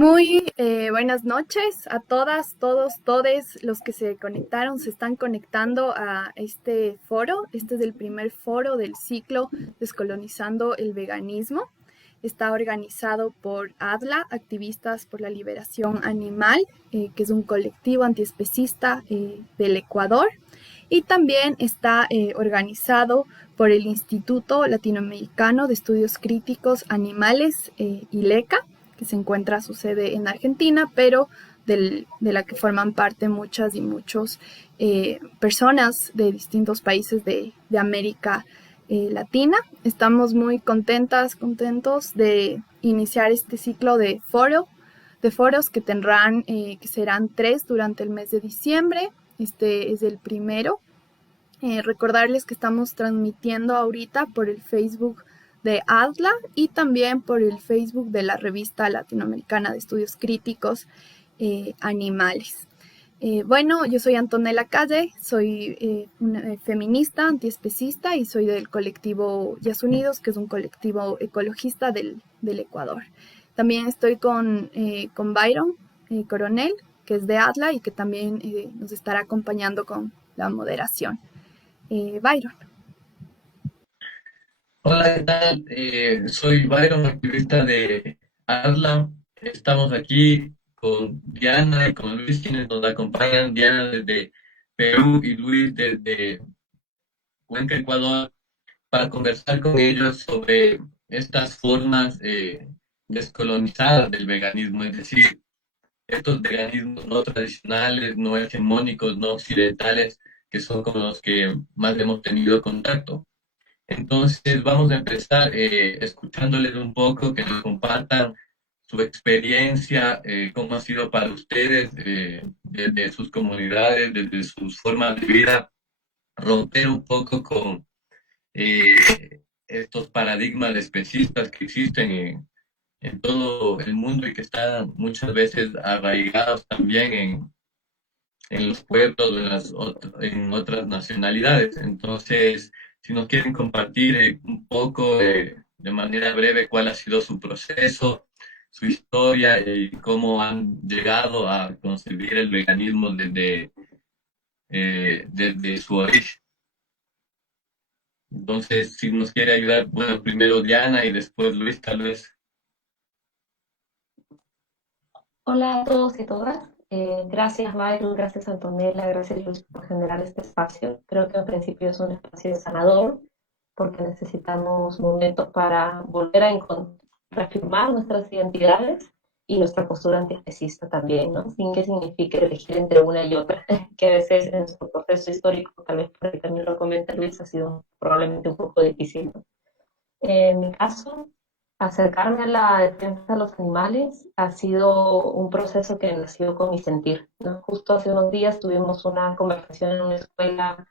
Muy buenas noches a todas, todos, todes los que se conectaron, se están conectando a este foro. Este es el primer foro del ciclo Descolonizando el Veganismo. Está organizado por ADLA, Activistas por la Liberación Animal, que es un colectivo antiespecista del Ecuador. Y también está organizado por el Instituto Latinoamericano de Estudios Críticos Animales, ILECA, que se encuentra su sede en Argentina, pero de la que forman parte muchas y muchos personas de distintos países de América Latina. Estamos muy contentos de iniciar este ciclo de foros que tendrán, que serán 3 durante el mes de diciembre. Este es el primero. Recordarles que estamos transmitiendo ahorita por el Facebook de ADLA y también por el Facebook de la Revista Latinoamericana de Estudios Críticos Animales. Bueno, yo soy Antonella Calle, soy una feminista antiespecista y soy del colectivo Yas Unidos, que es un colectivo ecologista del Ecuador. También estoy con Byron Coronel, que es de ADLA y que también nos estará acompañando con la moderación. Byron. Hola, ¿qué tal? Soy Byron, activista de ADLA. Estamos aquí con Diana y con Luis, quienes nos acompañan. Diana desde Perú y Luis desde Cuenca, Ecuador, para conversar con ellos sobre estas formas descolonizadas del veganismo, es decir, estos veganismos no tradicionales, no hegemónicos, no occidentales, que son con los que más hemos tenido contacto. Entonces vamos a empezar escuchándoles un poco, que nos compartan su experiencia, cómo ha sido para ustedes desde sus comunidades, desde sus formas de vida, romper un poco con estos paradigmas especistas que existen en todo el mundo y que están muchas veces arraigados también en los pueblos, en otras nacionalidades. Entonces, si nos quieren compartir un poco de manera breve cuál ha sido su proceso, su historia y cómo han llegado a concebir el veganismo desde su origen. Entonces, si nos quiere ayudar, bueno, primero Diana y después Luis, tal vez. Hola a todos y todas. Gracias, Byron, gracias, Antonella, gracias, Luis, por generar este espacio. Creo que en principio es un espacio sanador porque necesitamos momentos para volver a reafirmar nuestras identidades y nuestra postura antiespecista también, ¿no? Sin que signifique elegir entre una y otra, que a veces en nuestro proceso histórico, tal vez porque también lo comenta Luis, ha sido probablemente un poco difícil, ¿no? En mi caso, acercarme a la defensa de los animales ha sido un proceso que nació con mi sentir, ¿no? Justo hace unos días tuvimos una conversación en una escuela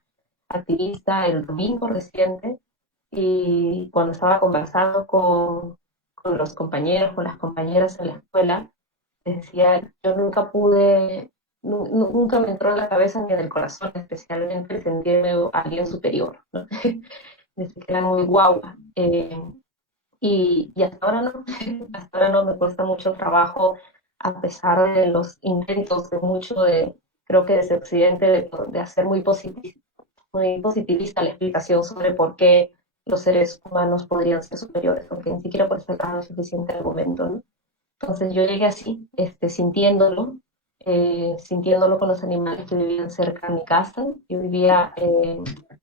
activista el domingo reciente y cuando estaba conversando con los compañeros, con las compañeras en la escuela, decía, yo nunca pude, nunca me entró en la cabeza ni en el corazón, especialmente sentirme alguien superior, ¿no? Desde que era muy guagua. Y hasta ahora no, hasta ahora no me cuesta mucho trabajo, a pesar de los intentos de mucho de, creo que desde Occidente, de hacer muy positivista la explicación sobre por qué los seres humanos podrían ser superiores, aunque ni siquiera por ser lo suficiente argumento, ¿no? Entonces yo llegué así, sintiéndolo con los animales que vivían cerca de mi casa. Yo vivía,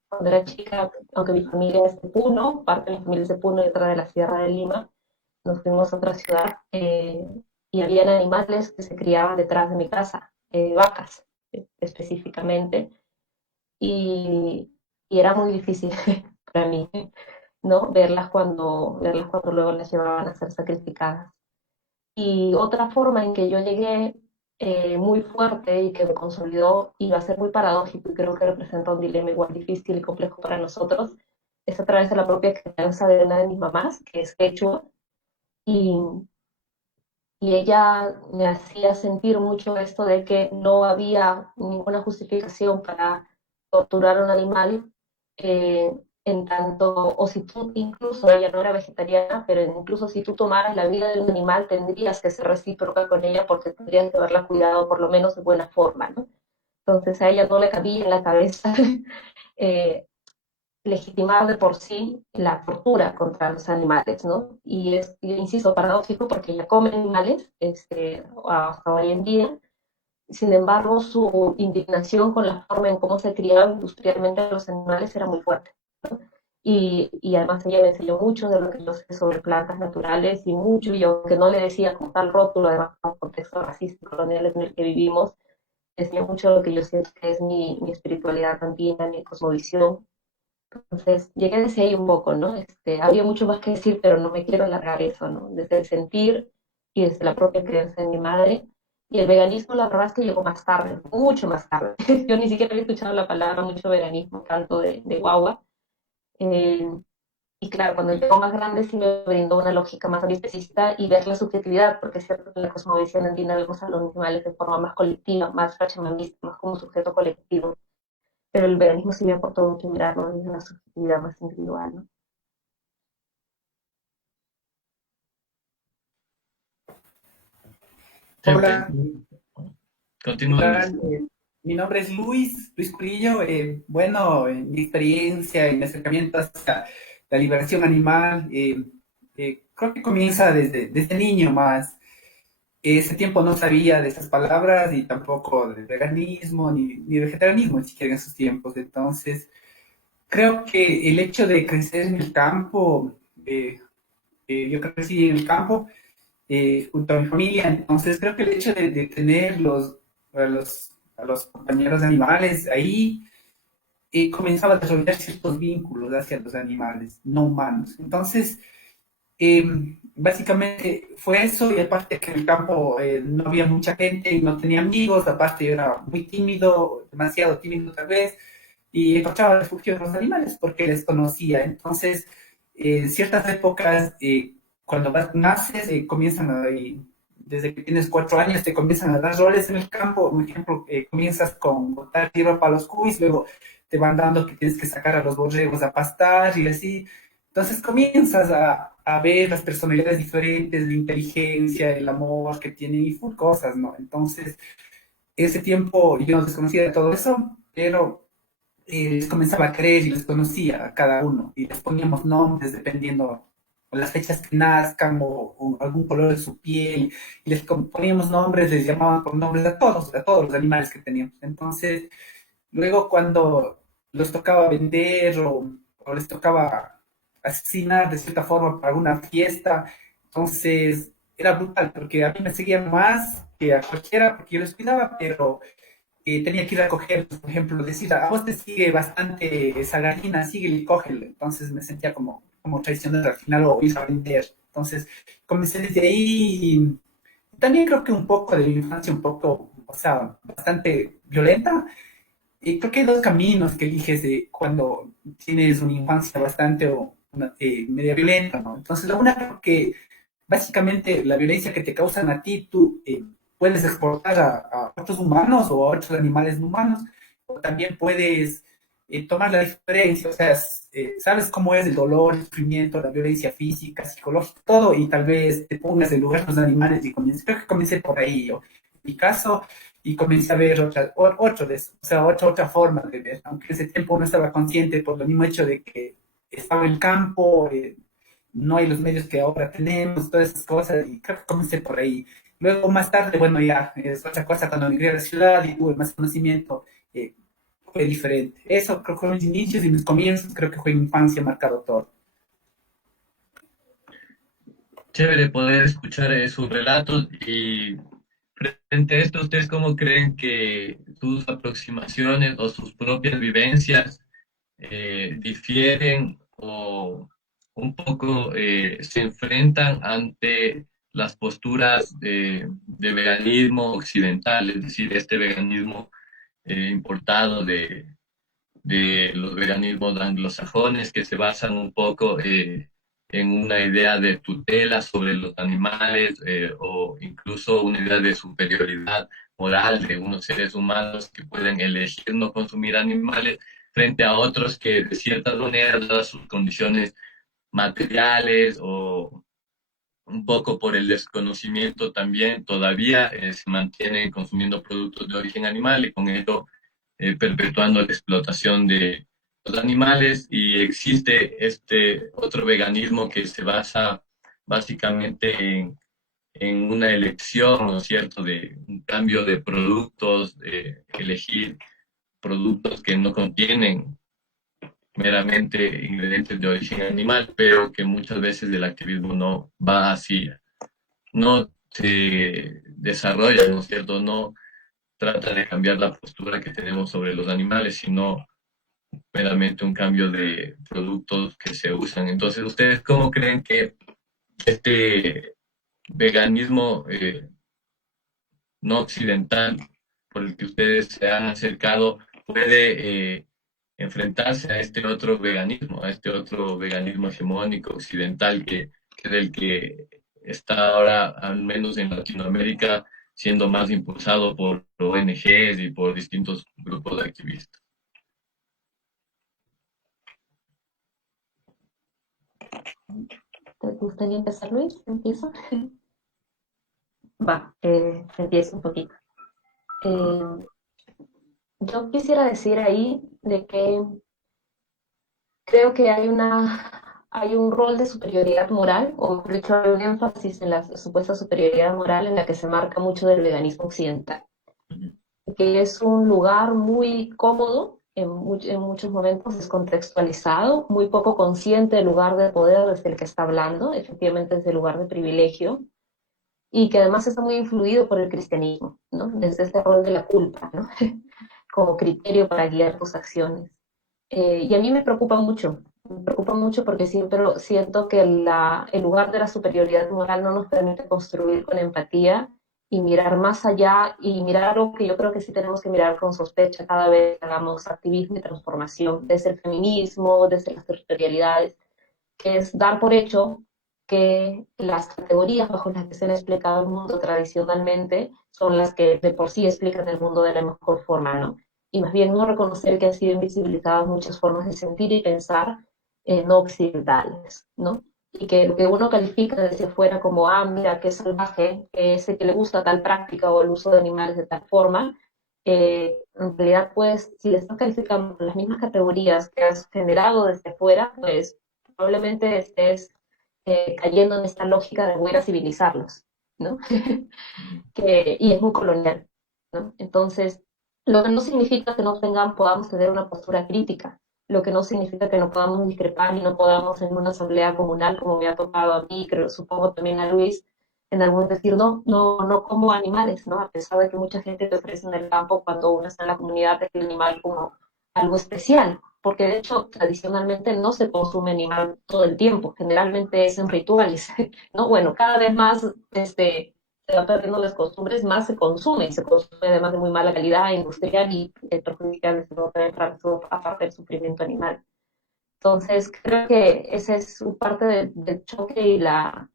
cuando era chica, aunque mi familia es de Puno, parte de mi familia es de Puno y otra de la Sierra de Lima, nos fuimos a otra ciudad y habían animales que se criaban detrás de mi casa, vacas específicamente, y, y era muy difícil para mí, ¿no? Verlas cuando luego las llevaban a ser sacrificadas. Y otra forma en que yo llegué muy fuerte y que me consolidó, y va a ser muy paradójico y creo que representa un dilema igual difícil y complejo para nosotros, es a través de la propia crianza de una de mis mamás, que es quechua, y, y ella me hacía sentir mucho esto de que no había ninguna justificación para torturar a un animal, en tanto, o si tú, incluso ella no era vegetariana, pero incluso si tú tomaras la vida de un animal, tendrías que ser recíproca con ella porque tendrías que haberla cuidado por lo menos de buena forma, ¿no? Entonces a ella no le cabía en la cabeza eh, legitimar de por sí la tortura contra los animales, ¿no? Y es, yo insisto, paradójico porque ella come animales hasta hoy en día. Sin embargo, su indignación con la forma en cómo se criaban industrialmente los animales era muy fuerte. Y además ella me enseñó mucho de lo que yo sé sobre plantas naturales y mucho, y aunque no le decía con tal rótulo, además por el contexto racista y colonial en el que vivimos, enseñó mucho de lo que yo siento que es mi espiritualidad también, mi cosmovisión. Entonces, llegué desde ahí un poco, ¿no? Había mucho más que decir, pero no me quiero alargar eso, ¿no? Desde el sentir y desde la propia creencia de mi madre. Y el veganismo, la verdad es que llegó más tarde, mucho más tarde. Yo ni siquiera había escuchado la palabra mucho veganismo, tanto de guagua. Eh, y claro, cuando llegó más grande sí me brindó una lógica más específica y ver la subjetividad, porque es cierto que en la cosmovisión andina vemos a los animales de forma más colectiva, más pachamanista, más como sujeto colectivo, pero el veganismo sí me aportó mucho mirarlo desde una subjetividad más individual, ¿no? Chévere. Hola, ¿qué Continúa, Luis. tal? Mi nombre es Luis Curillo. Bueno, en mi experiencia, en mi acercamiento hacia la liberación animal, creo que comienza desde niño más. Ese tiempo no sabía de esas palabras y tampoco de veganismo ni vegetarianismo, ni siquiera en esos tiempos. Entonces, creo que el hecho de crecer en el campo, yo crecí en el campo, junto a mi familia. Entonces creo que el hecho de tener a los compañeros animales ahí, comenzaba a desarrollar ciertos vínculos hacia los animales no humanos. Entonces, eh, básicamente fue eso, y aparte que en el campo no había mucha gente y no tenía amigos, aparte yo era muy tímido, demasiado tímido tal vez, y encontraba refugio en los animales porque les conocía. Entonces, en ciertas épocas, cuando naces, comienzan desde que tienes 4 años, te comienzan a dar roles en el campo. Por ejemplo, comienzas con botar tierra para los cuis, luego te van dando que tienes que sacar a los borregos a pastar y así. Entonces comienzas a ver las personalidades diferentes, la inteligencia, el amor que tienen y full cosas, ¿no? Entonces, ese tiempo yo no desconocía de todo eso, pero les comenzaba a creer y les conocía a cada uno y les poníamos nombres dependiendo o las fechas que nazcan o algún color de su piel, y les poníamos nombres, les llamaban por nombres a todos los animales que teníamos. Entonces, luego cuando los tocaba vender o les tocaba asesinar de cierta forma para una fiesta, entonces era brutal porque a mí me seguían más que a cualquiera porque yo les cuidaba, pero tenía que ir a coger, por ejemplo, decir, a vos te sigue bastante esa gallina, síguele y cógelo. Entonces me sentía como traicionero al final o ir a vender. Entonces comencé desde ahí y también creo que un poco de mi infancia, un poco, o sea, bastante violenta. Y creo que hay dos caminos que eliges cuando tienes una infancia bastante media violenta, ¿no? Entonces, la una creo que básicamente la violencia que te causan a ti, tú puedes exportar a otros humanos o a otros animales no humanos, o también puedes tomar la diferencia, o sea, sabes cómo es el dolor, el sufrimiento, la violencia física, psicológica, todo, y tal vez te pongas en lugar de los animales y comiences. Creo que comencé por ahí yo, en mi caso, y comencé a ver otro de eso, o sea, otra forma de ver, aunque en ese tiempo no estaba consciente por lo mismo hecho de que estaba en el campo, no hay los medios que ahora tenemos, todas esas cosas, y creo que comencé por ahí. Luego, más tarde, bueno, ya es otra cosa, cuando migré a la ciudad y tuve más conocimiento, fue diferente. Eso creo que fue mis inicios y mis comienzos, creo que fue mi infancia marcado todo. Chévere poder escuchar sus relatos y frente a esto, ¿ustedes cómo creen que sus aproximaciones o sus propias vivencias difieren o un poco se enfrentan ante las posturas de veganismo occidental, es decir, este veganismo importado de los veganismos anglosajones que se basan un poco en una idea de tutela sobre los animales o incluso una idea de superioridad moral de unos seres humanos que pueden elegir no consumir animales frente a otros que de cierta manera, dadas sus condiciones materiales o un poco por el desconocimiento también, todavía se mantienen consumiendo productos de origen animal y con ello perpetuando la explotación de los animales. Y existe este otro veganismo que se basa básicamente en una elección, ¿no es cierto?, de un cambio de productos, de elegir productos que no contienen meramente ingredientes de origen animal, pero que muchas veces el activismo no va hacia, no se desarrolla, ¿no es cierto?, no trata de cambiar la postura que tenemos sobre los animales, sino meramente un cambio de productos que se usan. Entonces, ¿ustedes cómo creen que este veganismo no occidental por el que ustedes se han acercado puede enfrentarse a este otro veganismo, a este otro veganismo hegemónico occidental que del que está ahora, al menos en Latinoamérica, siendo más impulsado por ONGs y por distintos grupos de activistas? ¿Te gustaría empezar, Luis? ¿Empiezo? Va, empiezo un poquito. Eh, yo quisiera decir ahí de que creo que hay un rol de superioridad moral, o mejor dicho, hay un énfasis en la supuesta superioridad moral en la que se marca mucho del veganismo occidental, que es un lugar muy cómodo, en muchos momentos descontextualizado, muy poco consciente del lugar de poder desde el que está hablando, efectivamente desde el lugar de privilegio, y que además está muy influido por el cristianismo, ¿no? Desde este rol de la culpa, ¿no? Como criterio para guiar tus acciones. Y a mí me preocupa mucho porque siempre siento que el lugar de la superioridad moral no nos permite construir con empatía y mirar más allá y mirar algo que yo creo que sí tenemos que mirar con sospecha cada vez que hagamos activismo y transformación, desde el feminismo, desde las territorialidades, que es dar por hecho que las categorías bajo las que se ha explicado el mundo tradicionalmente son las que de por sí explican el mundo de la mejor forma, ¿no? Y más bien no reconocer que han sido invisibilizadas muchas formas de sentir y pensar no occidentales, ¿no? Y que lo que uno califica desde fuera como, ah, mira, qué salvaje, ese que le gusta tal práctica o el uso de animales de tal forma, en realidad, pues, si le estás calificando las mismas categorías que has generado desde fuera, pues probablemente estés cayendo en esta lógica de voy a civilizarlos, ¿no? Y es muy colonial, ¿no? Entonces, lo que no significa que no podamos tener una postura crítica, lo que no significa que no podamos discrepar y no podamos en una asamblea comunal, como me ha tocado a mí, creo, supongo también a Luis, en algún decir, no como animales, ¿no? A pesar de que mucha gente te ofrece en el campo cuando uno está en la comunidad el animal como algo especial, porque de hecho tradicionalmente no se consume animal todo el tiempo, generalmente es en rituales, ¿no? Bueno, cada vez más se van perdiendo las costumbres, más se consume, y se consume además de muy mala calidad, industrial y perjudicial, aparte del sufrimiento animal. Entonces, creo que ese es parte del choque y la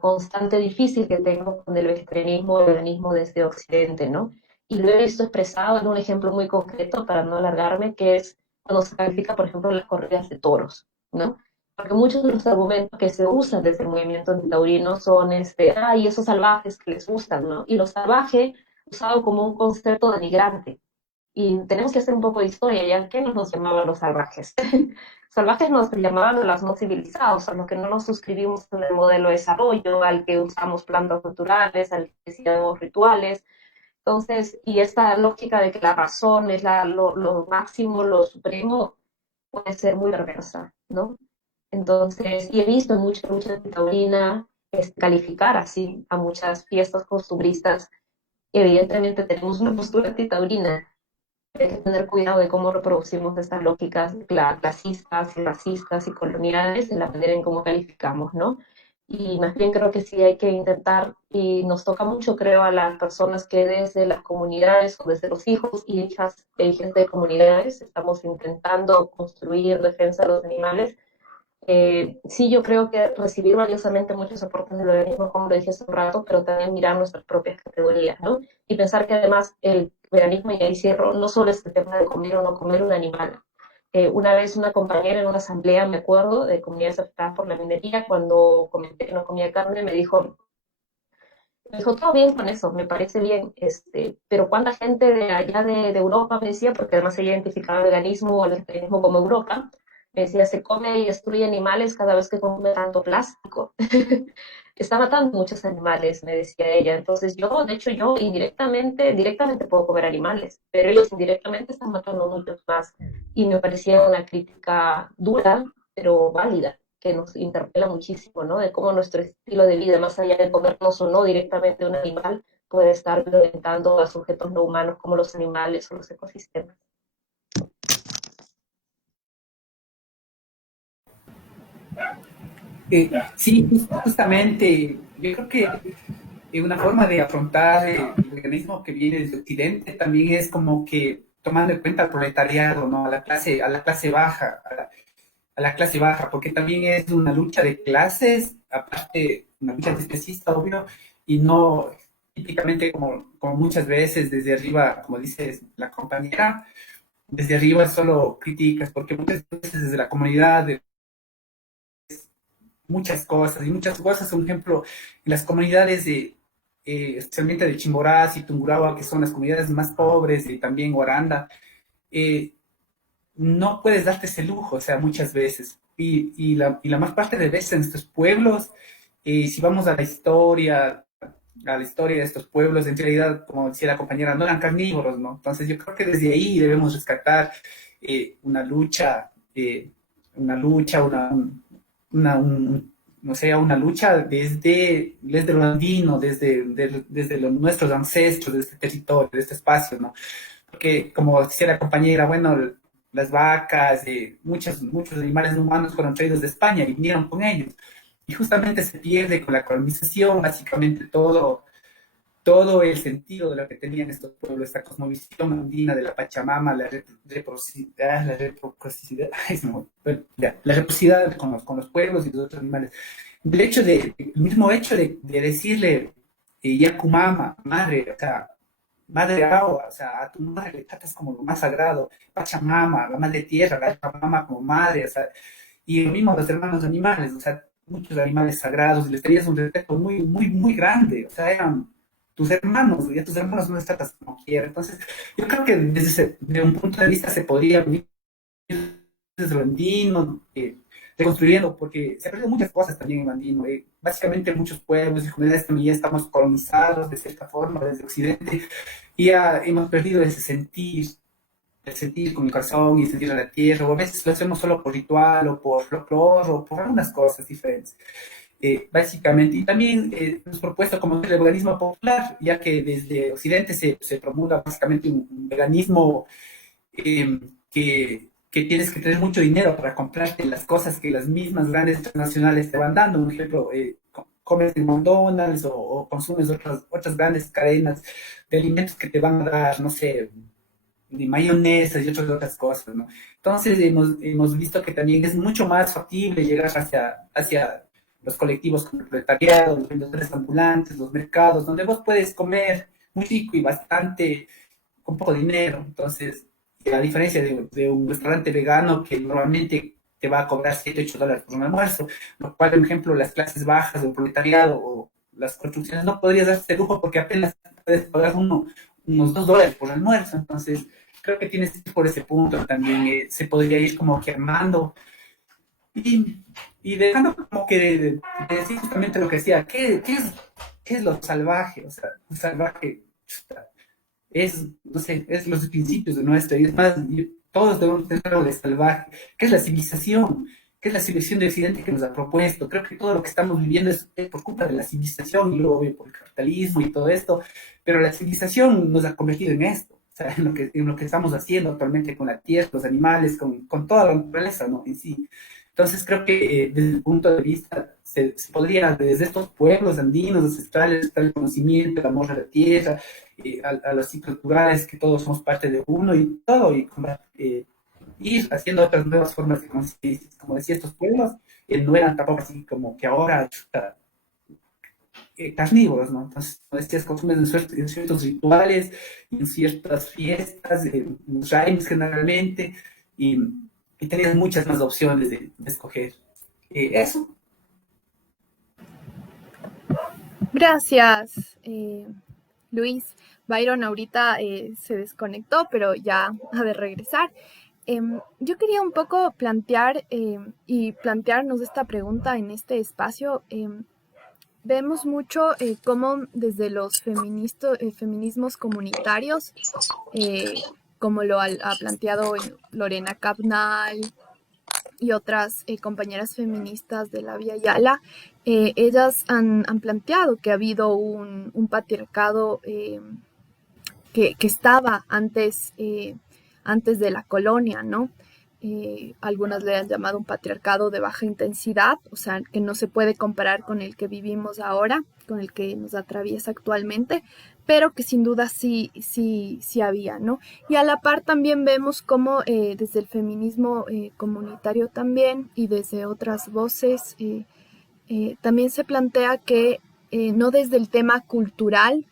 constante difícil que tengo con el vegetarianismo, el veganismo desde Occidente, ¿no? Y lo he visto expresado en un ejemplo muy concreto, para no alargarme, que es cuando se califica, por ejemplo, las corridas de toros, ¿no? Porque muchos de los argumentos que se usan desde el movimiento antitaurino son, ay, esos salvajes que les gustan, ¿no? Y lo salvaje usado como un concepto denigrante. Y tenemos que hacer un poco de historia, ¿ya? ¿Qué nos llamaban los salvajes? Salvajes nos llamaban a los no civilizados, a los que no nos suscribimos en el modelo de desarrollo, al que usamos plantas naturales, al que hacíamos rituales. Entonces, y esta lógica de que la razón es lo máximo, lo supremo, puede ser muy perversa, ¿no? Entonces, y he visto en mucha lucha taurina calificar así a muchas fiestas costumbristas. Evidentemente tenemos una postura antitaurina. Hay que tener cuidado de cómo reproducimos estas lógicas clasistas y racistas y coloniales en la manera en cómo calificamos, ¿no? Y más bien creo que sí hay que intentar, y nos toca mucho, creo, a las personas que desde las comunidades o desde los hijos y hijas de gente de comunidades estamos intentando construir defensa de los animales. Sí, yo creo que recibir valiosamente muchos aportes del organismo, como lo dije hace un rato, pero también mirar nuestras propias categorías, ¿no? Y pensar que además veganismo, y ahí cierro, no solo es el tema de comer o no comer un animal. Una vez una compañera en una asamblea, me acuerdo, de comunidades afectadas por la minería, cuando comenté que no comía carne, me dijo, todo bien con eso, me parece bien, pero cuánta gente de allá de Europa me decía, porque además ella identificaba el veganismo o el vegetarianismo como Europa, me decía, se come y destruye animales cada vez que come tanto plástico. Está matando muchos animales, me decía ella. Entonces yo, de hecho, yo directamente puedo comer animales, pero ellos indirectamente están matando muchos más. Y me parecía una crítica dura, pero válida, que nos interpela muchísimo, ¿no? De cómo nuestro estilo de vida, más allá de comernos o no directamente un animal, puede estar violentando a sujetos no humanos como los animales o los ecosistemas. Sí, justamente, yo creo que una forma de afrontar el veganismo que viene desde Occidente también es como que tomando en cuenta al proletariado, ¿no? A la clase baja, a la clase baja, porque también es una lucha de clases, aparte, una lucha de especista, obvio, y no típicamente como muchas veces desde arriba, como dice la compañera, desde arriba solo críticas, porque muchas veces desde la comunidad, muchas cosas, por ejemplo, en las comunidades especialmente de Chimboraz y Tungurahua, que son las comunidades más pobres, y también Guaranda, eh, no puedes darte ese lujo, o sea, muchas veces. Y la más parte de veces en estos pueblos, si vamos a la historia de estos pueblos, en realidad, como decía la compañera, no eran carnívoros, ¿no? Entonces yo creo que desde ahí debemos rescatar una lucha, no sé, una lucha desde lo andino, desde nuestros ancestros, de este territorio, de este espacio, ¿no? Porque, como decía la compañera, bueno, las vacas, muchos animales no humanos fueron traídos de España y vinieron con ellos. Y justamente se pierde con la colonización, básicamente todo el sentido de lo que tenían estos pueblos, esta cosmovisión andina de la Pachamama, la reciprocidad con los pueblos y los otros animales. El mismo hecho de decirle Yakumama, madre, o sea, madre agua, o sea, a tu madre le tratas como lo más sagrado, Pachamama, la madre tierra, la Pachamama como madre, o sea, y lo mismo a los hermanos animales, o sea, muchos animales sagrados, y les tenías un respeto muy, muy, muy grande, o sea, eran tus hermanos, y a tus hermanos no les tratas como quieras. Entonces, yo creo que desde un punto de vista se podría venir desde lo andino, reconstruyendo, porque se han perdido muchas cosas también en andino. Básicamente muchos pueblos y comunidades también ya estamos colonizados de cierta forma desde Occidente, y ya hemos perdido ese sentir, el sentir con el corazón y el sentir a la tierra, o a veces lo hacemos solo por ritual o por folclore o por algunas cosas diferentes. Básicamente, y también hemos propuesto como el veganismo popular, ya que desde Occidente se promulga básicamente un veganismo eh, que tienes que tener mucho dinero para comprarte las cosas que las mismas grandes transnacionales te van dando. Por ejemplo, comes en McDonald's o consumes otras grandes cadenas de alimentos que te van a dar, no sé, de mayonesa y otras cosas, ¿no? Entonces hemos visto que también es mucho más factible llegar hacia los colectivos como el proletariado, los vendedores ambulantes, los mercados, donde vos puedes comer muy rico y bastante con poco dinero. Entonces, a diferencia de un restaurante vegano que normalmente te va a cobrar $7, $8 por un almuerzo, lo cual, por ejemplo, las clases bajas del proletariado o las construcciones no podrías darse este lujo porque apenas puedes pagar unos $2 por almuerzo. Entonces, creo que tienes que ir por ese punto también. Se podría ir como que armando y, y dejando como que de decir justamente lo que decía, ¿qué es lo salvaje? O sea, un salvaje es, no sé, es los principios de nuestra, y es más, todos debemos tener algo de salvaje. ¿Qué es la civilización? ¿Qué es la civilización de Occidente que nos ha propuesto? Creo que todo lo que estamos viviendo es por culpa de la civilización y luego por el capitalismo y todo esto, pero la civilización nos ha convertido en esto, o sea, en lo que estamos haciendo actualmente con la tierra, los animales, con toda la naturaleza, ¿no? En sí. Entonces creo que desde el punto de vista se podría, desde estos pueblos andinos ancestrales, estar el conocimiento, el amor a la tierra, a los ciclos naturales, que todos somos parte de uno y todo, y ir haciendo otras nuevas formas de conciencia. Como decía, estos pueblos no eran tampoco así como que ahora chuta, carnívoros, ¿no? Entonces, como decías, consumen en ciertos rituales, en ciertas fiestas, en los raims generalmente, y, y tenías muchas más opciones de escoger. Eso. Gracias, Luis. Byron ahorita se desconectó, pero ya ha de regresar. Yo quería un poco plantear y plantearnos esta pregunta en este espacio. Vemos mucho cómo desde los feminismos comunitarios, como lo ha planteado Lorena Capnal y otras compañeras feministas de la Vía Yala, ellas han planteado que ha habido un patriarcado que estaba antes de la colonia, ¿no? Algunas le han llamado un patriarcado de baja intensidad, o sea, que no se puede comparar con el que vivimos ahora, con el que nos atraviesa actualmente, pero que sin duda sí había, ¿no? Y a la par también vemos cómo desde el feminismo comunitario también y desde otras voces también se plantea que no desde el tema cultural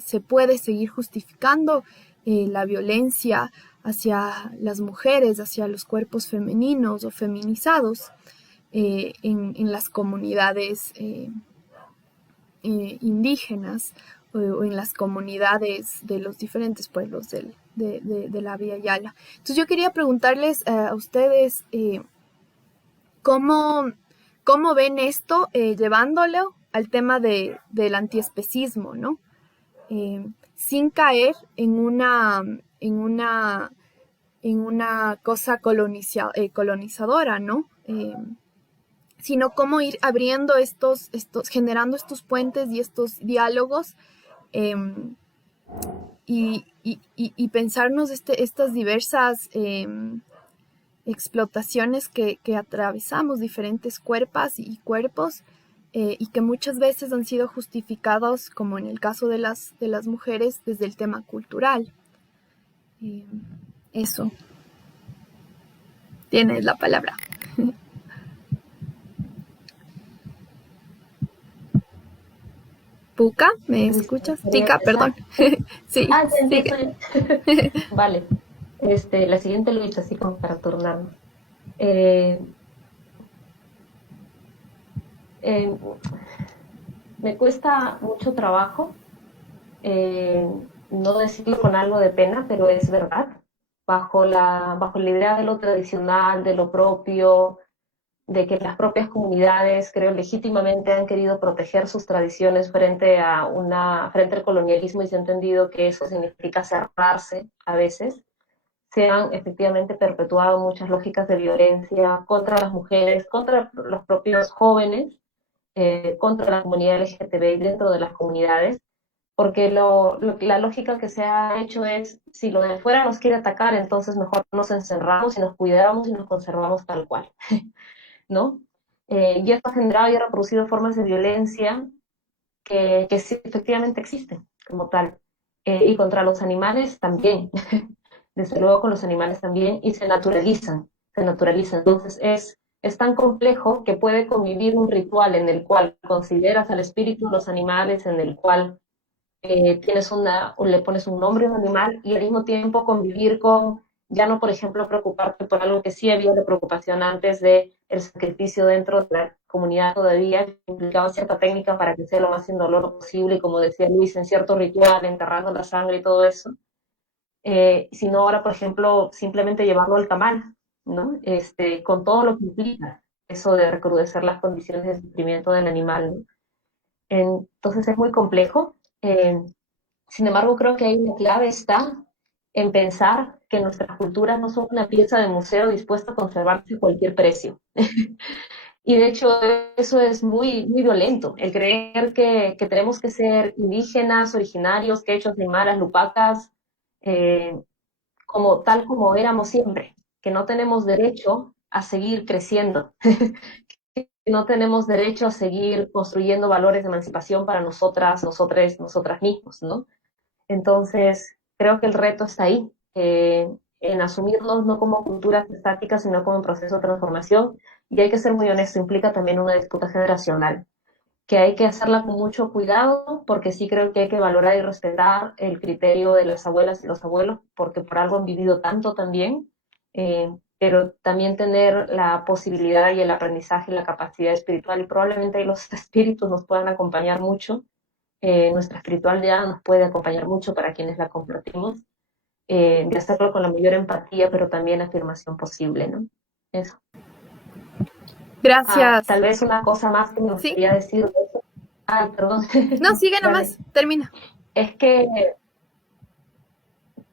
se puede seguir justificando la violencia hacia las mujeres, hacia los cuerpos femeninos o feminizados en las comunidades indígenas o en las comunidades de los diferentes pueblos de la Vía Yala. Entonces yo quería preguntarles a ustedes cómo ven esto llevándolo al tema del antiespecismo, ¿no? Sin caer en una cosa colonizadora, ¿no? Sino cómo ir abriendo generando estos puentes y estos diálogos eh, y pensarnos estas diversas explotaciones que atravesamos diferentes cuerpos y que muchas veces han sido justificados, como en el caso de las mujeres, desde el tema cultural. Eso. Tienes la palabra. Puca, ¿me escuchas? Tica, perdón. Sí, Sí, sigue. Vale. La siguiente, Luis, así como para turnarnos. Eh, eh, Me cuesta mucho trabajo no decirlo con algo de pena, pero es verdad. Bajo la idea de lo tradicional, de lo propio, de que las propias comunidades, creo, legítimamente han querido proteger sus tradiciones frente al colonialismo y se ha entendido que eso significa cerrarse a veces, se han efectivamente perpetuado muchas lógicas de violencia contra las mujeres, contra los propios jóvenes, contra la comunidad LGTBI dentro de las comunidades, porque la lógica que se ha hecho es, si lo de afuera nos quiere atacar, entonces mejor nos encerramos y nos cuidamos y nos conservamos tal cual, ¿no? Y esto ha generado y ha reproducido formas de violencia que sí efectivamente existen como tal. Y contra los animales también, desde luego con los animales también, y se naturalizan, se naturalizan. Entonces es tan complejo que puede convivir un ritual en el cual consideras al espíritu de los animales, en el cual le pones un nombre a un animal y al mismo tiempo convivir con, ya no, por ejemplo, preocuparte por algo que sí había de preocupación antes de el sacrificio dentro de la comunidad todavía, que implicaba cierta técnica para que sea lo más indoloro posible, y como decía Luis, en cierto ritual, enterrando la sangre y todo eso, sino ahora, por ejemplo, simplemente llevarlo al tamal, ¿no? Con todo lo que implica eso de recrudecer las condiciones de sufrimiento del animal, ¿no? Entonces es muy complejo. Sin embargo, creo que ahí la clave está en pensar que nuestras culturas no son una pieza de museo dispuesta a conservarse a cualquier precio. Y de hecho eso es muy, muy violento, el creer que tenemos que ser indígenas, originarios, quechos, aymaras, lupacas, eh, tal como éramos siempre, que no tenemos derecho a seguir creciendo, que no tenemos derecho a seguir construyendo valores de emancipación para nosotras, nosotras mismos, ¿no? Entonces, creo que el reto está ahí, en asumirnos no como culturas estáticas, sino como un proceso de transformación. Y hay que ser muy honesto, implica también una disputa generacional. que hay que hacerla con mucho cuidado, porque sí creo que hay que valorar y respetar el criterio de las abuelas y los abuelos, porque por algo han vivido tanto también, pero también tener la posibilidad y el aprendizaje y la capacidad espiritual, y probablemente ahí los espíritus nos puedan acompañar mucho, nuestra espiritualidad nos puede acompañar mucho para quienes la compartimos, de hacerlo con la mayor empatía, pero también afirmación posible, ¿no? Eso. Gracias. Tal vez una cosa más que me ¿Sí? gustaría decir. Ay, perdón. No, sigue Dale. nomás, termina. Es que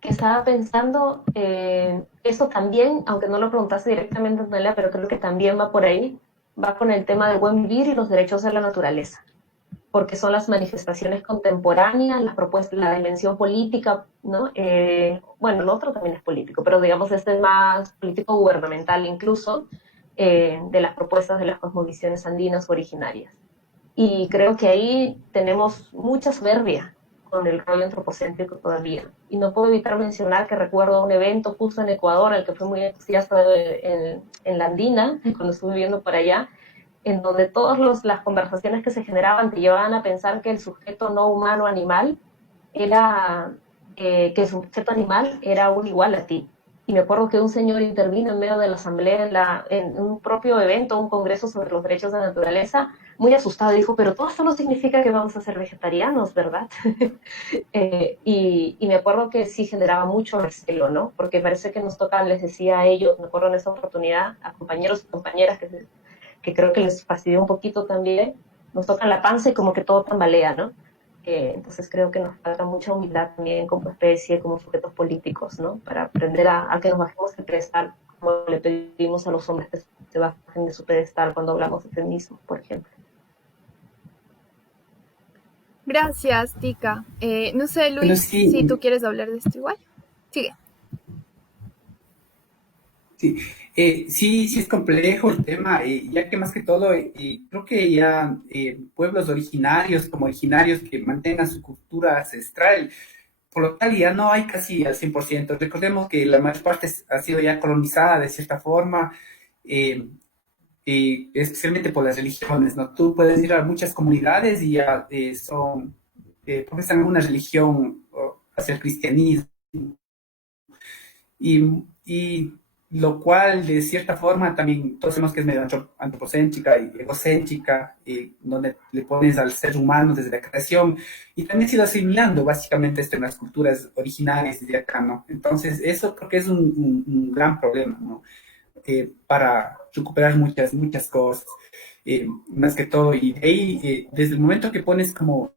estaba pensando, eso también, aunque no lo preguntaste directamente, Antonella, pero creo que también va por ahí, va con el tema del buen vivir y los derechos de la naturaleza, porque son las manifestaciones contemporáneas, las propuestas, la dimensión política, ¿no? Bueno, el otro también es político, pero digamos este es más político gubernamental incluso, de las propuestas de las cosmovisiones andinas originarias. Y creo que ahí tenemos mucha soberbia con el rollo antropocéntrico todavía. Y no puedo evitar mencionar que recuerdo un evento justo en Ecuador, al que fui muy entusiasta en la Andina, cuando estuve viviendo por allá, en donde todas las conversaciones que se generaban te llevaban a pensar que el sujeto no humano animal era, que el sujeto animal era un igual a ti. Y me acuerdo que un señor intervino en medio de la asamblea en un propio evento, un congreso sobre los derechos de la naturaleza, muy asustado, dijo, pero todo esto no significa que vamos a ser vegetarianos, ¿verdad? Y me acuerdo que sí generaba mucho recelo, ¿no? Porque parece que nos tocan, les decía a ellos, me acuerdo en esa oportunidad, a compañeros y compañeras que creo que les fastidió un poquito también, nos tocan la panza y como que todo tambalea, ¿no? Entonces creo que nos falta mucha humildad también como especie, como sujetos políticos, ¿no? Para aprender a que nos bajemos del pedestal, como le pedimos a los hombres que se bajen de su pedestal cuando hablamos de feminismo, por ejemplo. Gracias, Tika. No sé, Bueno, Luis, si tú sí, quieres hablar de esto igual. Sigue. sí, sí es complejo el tema, ya que más que todo, creo que ya pueblos originarios, como originarios que mantengan su cultura ancestral, por lo tal ya no hay casi al 100%. Recordemos que la mayor parte ha sido ya colonizada de cierta forma, eh, especialmente por las religiones, ¿no? Tú puedes ir a muchas comunidades y ya profesan una religión hacia el cristianismo y lo cual de cierta forma también todos sabemos que es medio antropocéntrica y egocéntrica, donde le pones al ser humano desde la creación y también se ha ido asimilando básicamente esto en las culturas originarias de acá, ¿no? Entonces eso creo que es un gran problema, ¿no? Para recuperar muchas cosas, más que todo, y de ahí, desde el momento que pones como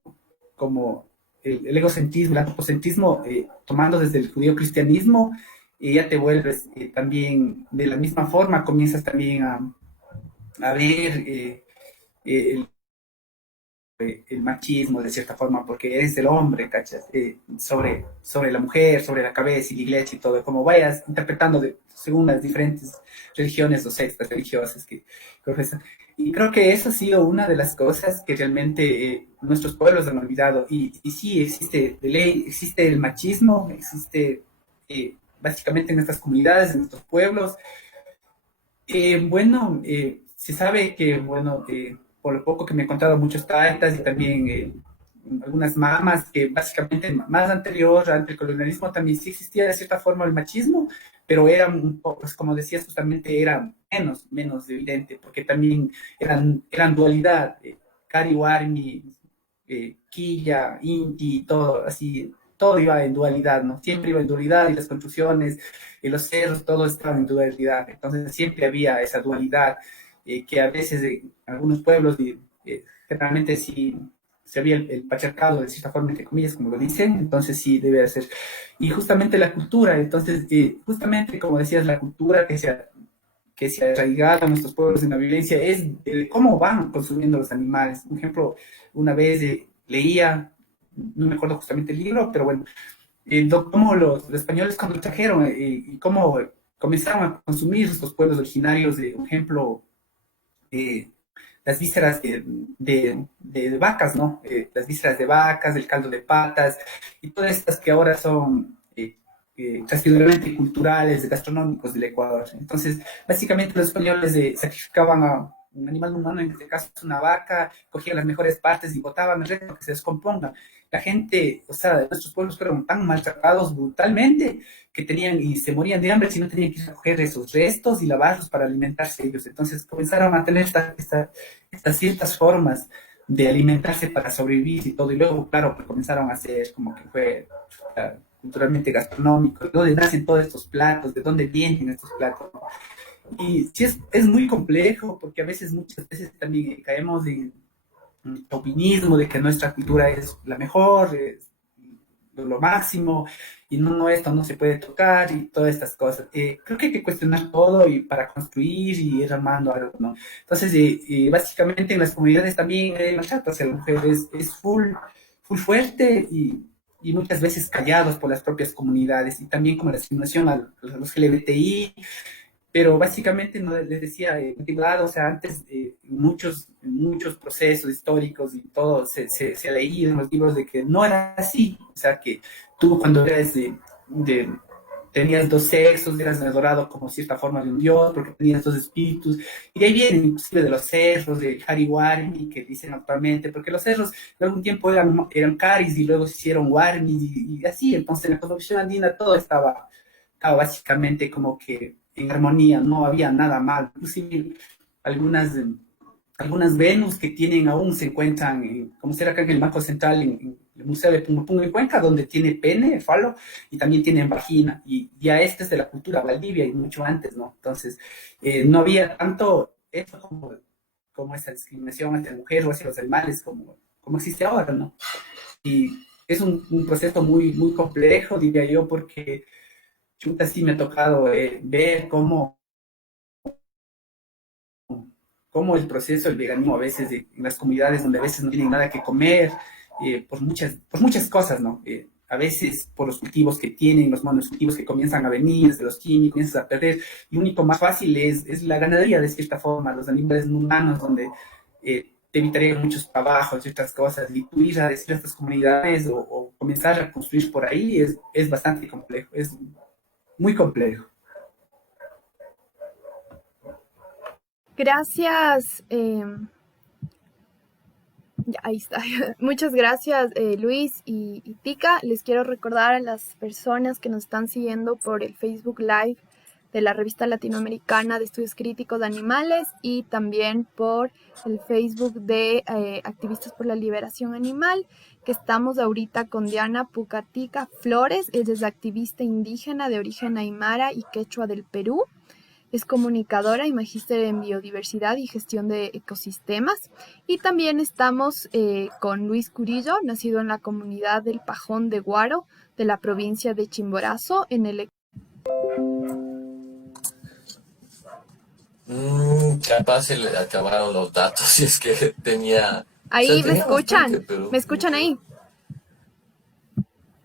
el egocentrismo, el antropocentrismo, tomando desde el judío cristianismo, ya te vuelves también de la misma forma, comienzas también a ver el, el machismo de cierta forma, porque eres el hombre, ¿cachas? Sobre la mujer, sobre la cabeza y la iglesia y todo, como vayas interpretando según las diferentes religiones o sectas religiosas que profesan. Y creo que eso ha sido una de las cosas que realmente nuestros pueblos han olvidado. Y sí, existe de ley, existe el machismo, existe básicamente en nuestras comunidades, en nuestros pueblos. Bueno, se sabe que, bueno, por lo poco que me han contado muchos taitas y también algunas mamas, que básicamente más anterior ante el colonialismo también sí existía de cierta forma el machismo, pero era un poco, pues, como decías justamente, era menos evidente, porque también eran dualidad, Kari, Warmi, Quilla, Inti, todo así, todo iba en dualidad, ¿no? Siempre iba en dualidad y las construcciones, los cerros, todo estaba en dualidad. Entonces siempre había esa dualidad que a veces en algunos pueblos, generalmente sí se había el patriarcado de cierta forma, entre comillas, como lo dicen, entonces sí debe ser. Y justamente la cultura, entonces, justamente como decías, la cultura que se ha arraigado a nuestros pueblos en la violencia es cómo van consumiendo los animales. Por ejemplo, una vez leía, no me acuerdo justamente el libro, pero bueno, cómo los españoles cuando trajeron y cómo comenzaron a consumir estos pueblos originarios, por ejemplo, eh, las vísceras de vacas, ¿no? Las vísceras de vacas, el caldo de patas, y todas estas que ahora son tradicionalmente culturales, gastronómicos del Ecuador. Entonces, básicamente los españoles sacrificaban un animal humano, en este caso es una vaca, cogían las mejores partes y botaban el resto que se descomponga. La gente, o sea, nuestros pueblos fueron tan maltratados brutalmente que tenían y se morían de hambre si no tenían que recoger esos restos y lavarlos para alimentarse ellos. Entonces comenzaron a tener estas ciertas formas de alimentarse para sobrevivir y todo. Y luego, claro, pues comenzaron a hacer como que fue culturalmente gastronómico, de dónde nacen todos estos platos, de dónde vienen estos platos. Y sí es muy complejo porque a veces, muchas veces también caemos en chauvinismo de que nuestra cultura es la mejor, es lo máximo, y no, esto no se puede tocar y todas estas cosas. Creo que hay que cuestionar todo y para construir y ir armando algo, ¿no? Entonces, básicamente en las comunidades también el maltrato hacia la mujer es full fuerte y muchas veces callados por las propias comunidades y también como la discriminación a los LGBTI, pero básicamente no les decía, o sea, antes muchos procesos históricos y todo se leía en los libros de que no era así, o sea, que tú cuando eras tenías dos sexos, eras adorado como cierta forma de un dios, porque tenías dos espíritus, y de ahí vienen inclusive de los cerros, de Hariwarmi, que dicen actualmente, porque los cerros de algún tiempo eran caris y luego se hicieron warmis y así, entonces en la cosmovisión andina todo estaba básicamente como que en armonía, no había nada mal. Inclusive algunas Venus que tienen aún se encuentran, como será acá en el Banco Central, en el Museo de Pumapunga en Cuenca, donde tiene pene, falo, y también tienen vagina. Y ya este es de la cultura Valdivia y mucho antes, ¿no? Entonces, no había tanto eso como esa discriminación hacia la mujer o hacia los animales como existe ahora, ¿no? Y es un proceso muy complejo, diría yo, porque chuta, sí me ha tocado ver cómo el proceso del veganismo a veces en las comunidades donde a veces no tienen nada que comer, por muchas cosas, ¿no? A veces por los cultivos que tienen, los monocultivos que comienzan a venir, desde los químicos, comienzan a perder, y único más fácil es la ganadería de cierta forma, los animales no humanos, donde te evitarían muchos trabajos y otras cosas, y tú ir a decir a estas comunidades o comenzar a construir por ahí es bastante complejo, es muy complejo. Gracias. Ya, ahí está. Muchas gracias, Luis y Tika. Les quiero recordar a las personas que nos están siguiendo por el Facebook Live de la Revista Latinoamericana de Estudios Críticos de Animales y también por el Facebook de Activistas por la Liberación Animal, que estamos ahorita con Diana Pucatica Flores. Ella es activista indígena de origen aymara y quechua del Perú. Es comunicadora y magíster en biodiversidad y gestión de ecosistemas. Y también estamos con Luis Curillo, nacido en la comunidad del Pajón de Guaro, de la provincia de Chimborazo, en el... Capaz se le acabaron los datos, si es que tenía... Ahí o sea, me tenía escuchan, bastante, pero... me escuchan ahí.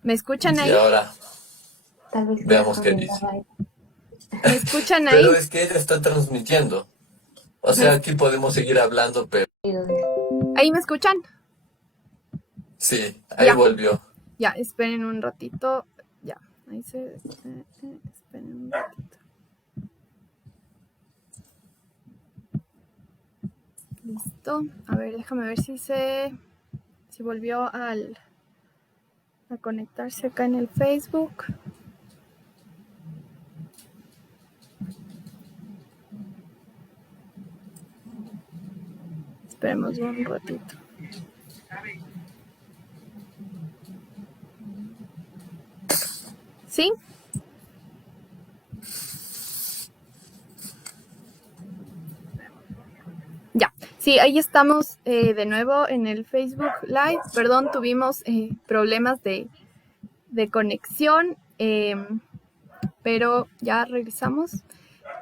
¿Me escuchan Y ahí? ahora Tal vez veamos qué quieras dice. comentar. ¿Me escuchan ahí? Pero es que ella está transmitiendo. O sea, aquí podemos seguir hablando, pero... ¿Ahí me escuchan? Sí, ahí Ya. volvió. Ya, esperen un ratito. Ya, ahí se... esperen un ratito. Listo. A ver, déjame ver si volvió a conectarse acá en el Facebook. Esperemos un ratito. ¿Sí? Ya, sí, ahí estamos de nuevo en el Facebook Live. Perdón, tuvimos problemas de conexión, pero ya regresamos.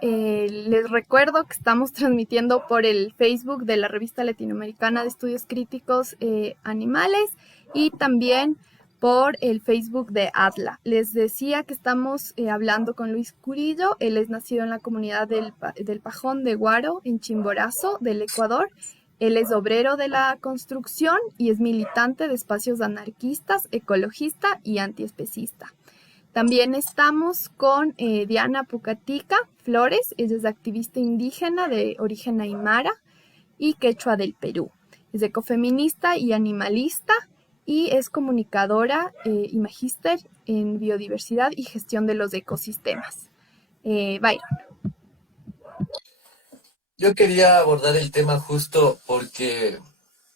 Les recuerdo que estamos transmitiendo por el Facebook de la Revista Latinoamericana de Estudios Críticos Animales y también por el Facebook de ADLA. Les decía que estamos hablando con Luis Curillo. Él es nacido en la comunidad del Pajón de Guaro, en Chimborazo, del Ecuador. Él es obrero de la construcción y es militante de espacios anarquistas, ecologista y antiespecista. También estamos con Diana Pucatica Flores, ella es activista indígena de origen aymara y quechua del Perú. Es ecofeminista y animalista y es comunicadora y magíster en biodiversidad y gestión de los ecosistemas. Byron. Yo quería abordar el tema justo porque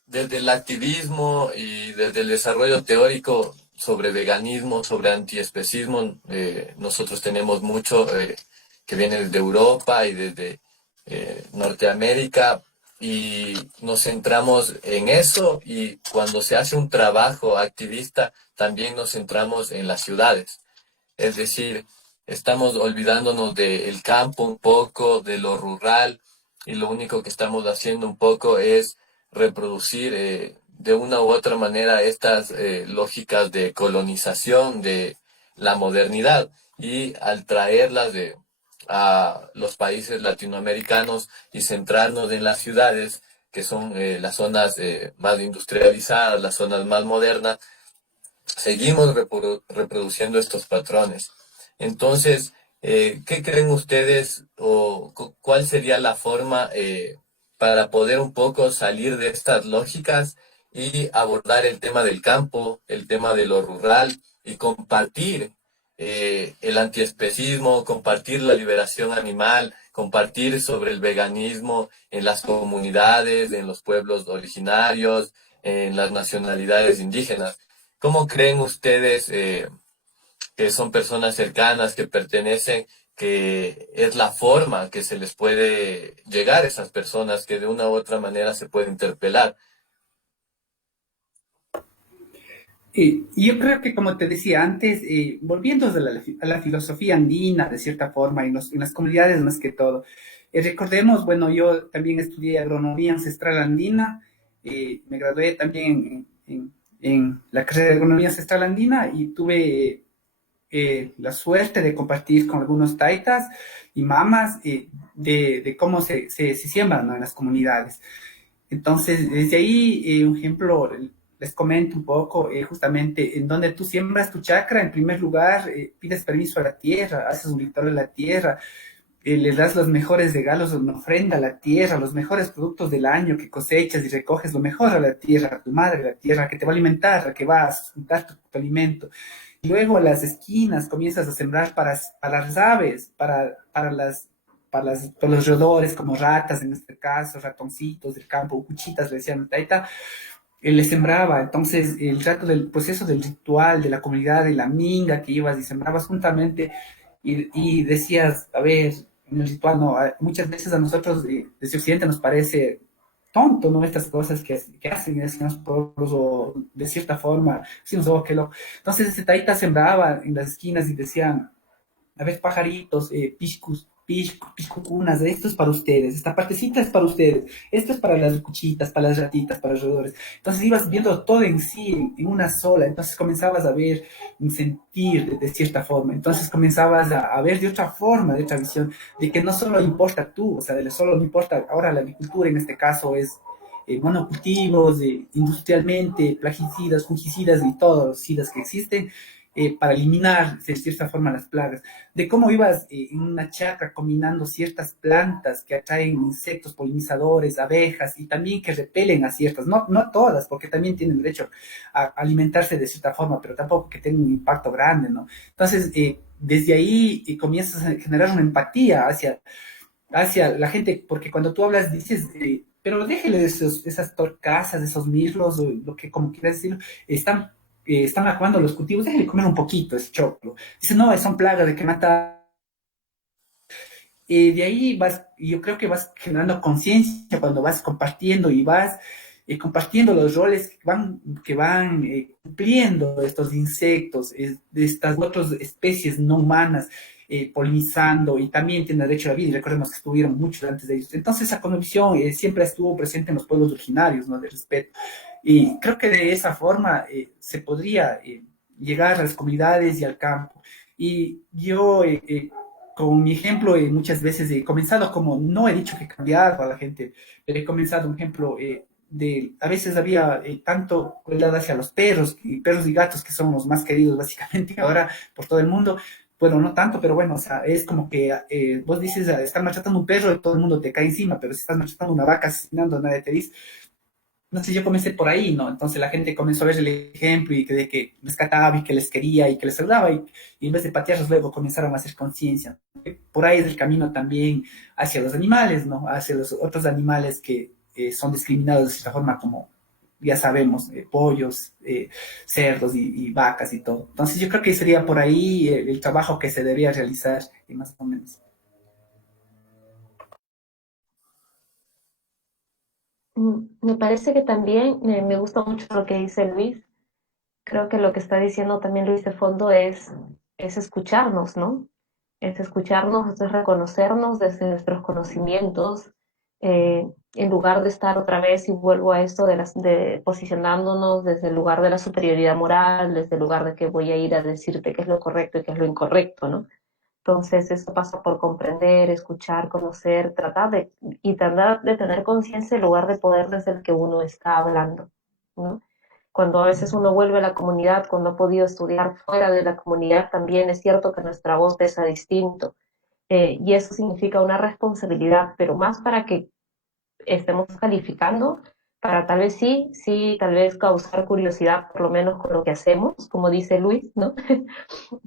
desde el activismo y desde el desarrollo teórico sobre veganismo, sobre antiespecismo, nosotros tenemos mucho que viene desde Europa y desde Norteamérica y nos centramos en eso y cuando se hace un trabajo activista también nos centramos en las ciudades. Es decir, estamos olvidándonos del campo un poco, de lo rural, y lo único que estamos haciendo un poco es reproducir de una u otra manera estas lógicas de colonización de la modernidad y al traerlas a los países latinoamericanos y centrarnos en las ciudades, que son las zonas más industrializadas, las zonas más modernas, seguimos reproduciendo estos patrones. Entonces, ¿qué creen ustedes o cuál sería la forma para poder un poco salir de estas lógicas y abordar el tema del campo, el tema de lo rural y compartir el antiespecismo, compartir la liberación animal, compartir sobre el veganismo en las comunidades, en los pueblos originarios, en las nacionalidades indígenas? ¿Cómo creen ustedes que son personas cercanas, que pertenecen, que es la forma que se les puede llegar a esas personas, que de una u otra manera se puede interpelar? Y yo creo que, como te decía antes, volviendo a la filosofía andina, de cierta forma, en las comunidades más que todo, recordemos, bueno, yo también estudié agronomía ancestral andina, me gradué también en la carrera de agronomía ancestral andina y tuve la suerte de compartir con algunos taitas y mamas de cómo se siembran, ¿no?, en las comunidades. Entonces, desde ahí, un ejemplo, les comento un poco, justamente en donde tú siembras tu chacra, en primer lugar, pides permiso a la tierra, haces un ritual a la tierra, le das los mejores regalos, una ofrenda a la tierra, los mejores productos del año que cosechas y recoges lo mejor a la tierra, a tu madre, la tierra que te va a alimentar, la que va a sustentar tu alimento. Y luego a las esquinas comienzas a sembrar para las aves, para los roedores como ratas, en este caso, ratoncitos del campo, cuchitas, le decían taita, él le sembraba. Entonces, el rato del proceso del ritual, de la comunidad, de la minga que ibas y sembrabas juntamente y decías, a ver, en el ritual, no, muchas veces a nosotros desde Occidente nos parece tonto, ¿no? Estas cosas que hacen en los pueblos o de cierta forma, decimos, oh, qué loco. Entonces, ese taita sembraba en las esquinas y decían, a ver, pajaritos, piscucunas, esto es para ustedes, esta partecita es para ustedes, esto es para las cuchitas, para las ratitas, para los roedores. Entonces ibas viendo todo en sí, en una sola, entonces comenzabas a ver, un sentir de cierta forma, entonces comenzabas a ver de otra forma, de otra visión, de que no solo importa tú, o sea, solo no importa, ahora la agricultura en este caso es monocultivos, industrialmente, plaguicidas, fungicidas y todos los sidas que existen, para eliminar de cierta forma las plagas, de cómo ibas en una chacra combinando ciertas plantas que atraen insectos, polinizadores, abejas y también que repelen a ciertas, no todas, porque también tienen derecho a alimentarse de cierta forma, pero tampoco que tengan un impacto grande, ¿no? Entonces, desde ahí comienzas a generar una empatía hacia la gente, porque cuando tú hablas dices, pero déjele de esas torcasas, de esos mirlos, o lo que como quieras decirlo, están acabando los cultivos, déjale comer un poquito ese choclo. Dice, no, son plagas de que mata. De ahí vas, yo creo que vas generando conciencia cuando vas compartiendo y vas compartiendo los roles que van cumpliendo estos insectos, de estas otras especies no humanas, polinizando y también tienen derecho a la vida. Y recordemos que estuvieron muchos antes de ellos. Entonces esa convicción siempre estuvo presente en los pueblos originarios, ¿no?, de respeto. Y creo que de esa forma se podría llegar a las comunidades y al campo. Y yo, con mi ejemplo, muchas veces he comenzado como, no he dicho que he cambiado a la gente, pero he comenzado, un ejemplo, a veces había tanto crueldad hacia los perros y gatos, que son los más queridos básicamente ahora por todo el mundo. Bueno, no tanto, pero bueno, o sea, es como que vos dices, estás maltratando un perro y todo el mundo te cae encima, pero si estás maltratando una vaca, asesinando, nadie te dice. No sé, yo comencé por ahí, ¿no? Entonces la gente comenzó a ver el ejemplo y de que rescataba y que les quería y que les ayudaba y en vez de patearlos luego comenzaron a hacer conciencia. Por ahí es el camino también hacia los animales, ¿no? Hacia los otros animales que son discriminados de cierta forma, como ya sabemos, pollos, cerdos y vacas y todo. Entonces yo creo que sería por ahí el trabajo que se debería realizar, más o menos. Me parece que también me gusta mucho lo que dice Luis. Creo que lo que está diciendo también Luis de fondo es escucharnos, ¿no? Es escucharnos, es reconocernos desde nuestros conocimientos, en lugar de estar otra vez, y vuelvo a esto de posicionándonos desde el lugar de la superioridad moral, desde el lugar de que voy a ir a decirte qué es lo correcto y qué es lo incorrecto, ¿no? Entonces, eso pasa por comprender, escuchar, conocer, tratar de tener conciencia en lugar de poder desde el que uno está hablando, ¿no? Cuando a veces uno vuelve a la comunidad, cuando ha podido estudiar fuera de la comunidad, también es cierto que nuestra voz pesa distinto. Y eso significa una responsabilidad, pero más para que estemos calificando, para tal vez sí, tal vez causar curiosidad, por lo menos con lo que hacemos, como dice Luis, ¿no?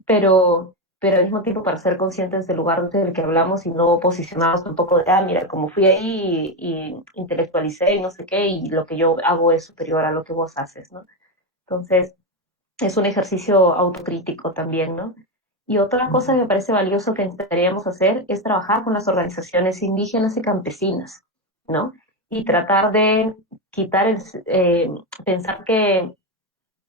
Pero al mismo tiempo para ser conscientes del lugar del que hablamos y no posicionados un poco de, mira, como fui ahí y intelectualicé y no sé qué, y lo que yo hago es superior a lo que vos haces, ¿no? Entonces, es un ejercicio autocrítico también, ¿no? Y otra cosa que me parece valioso que necesitaríamos hacer es trabajar con las organizaciones indígenas y campesinas, ¿no? Y tratar de quitar pensar que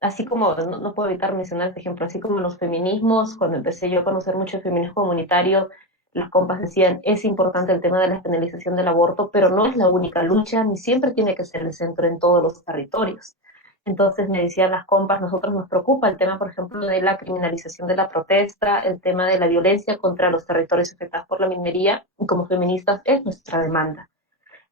así como, no puedo evitar mencionar este ejemplo, así como los feminismos, cuando empecé yo a conocer mucho el feminismo comunitario, las compas decían, es importante el tema de la penalización del aborto, pero no es la única lucha, ni siempre tiene que ser el centro en todos los territorios. Entonces me decían las compas, nosotros nos preocupa el tema, por ejemplo, de la criminalización de la protesta, el tema de la violencia contra los territorios afectados por la minería, y como feministas es nuestra demanda.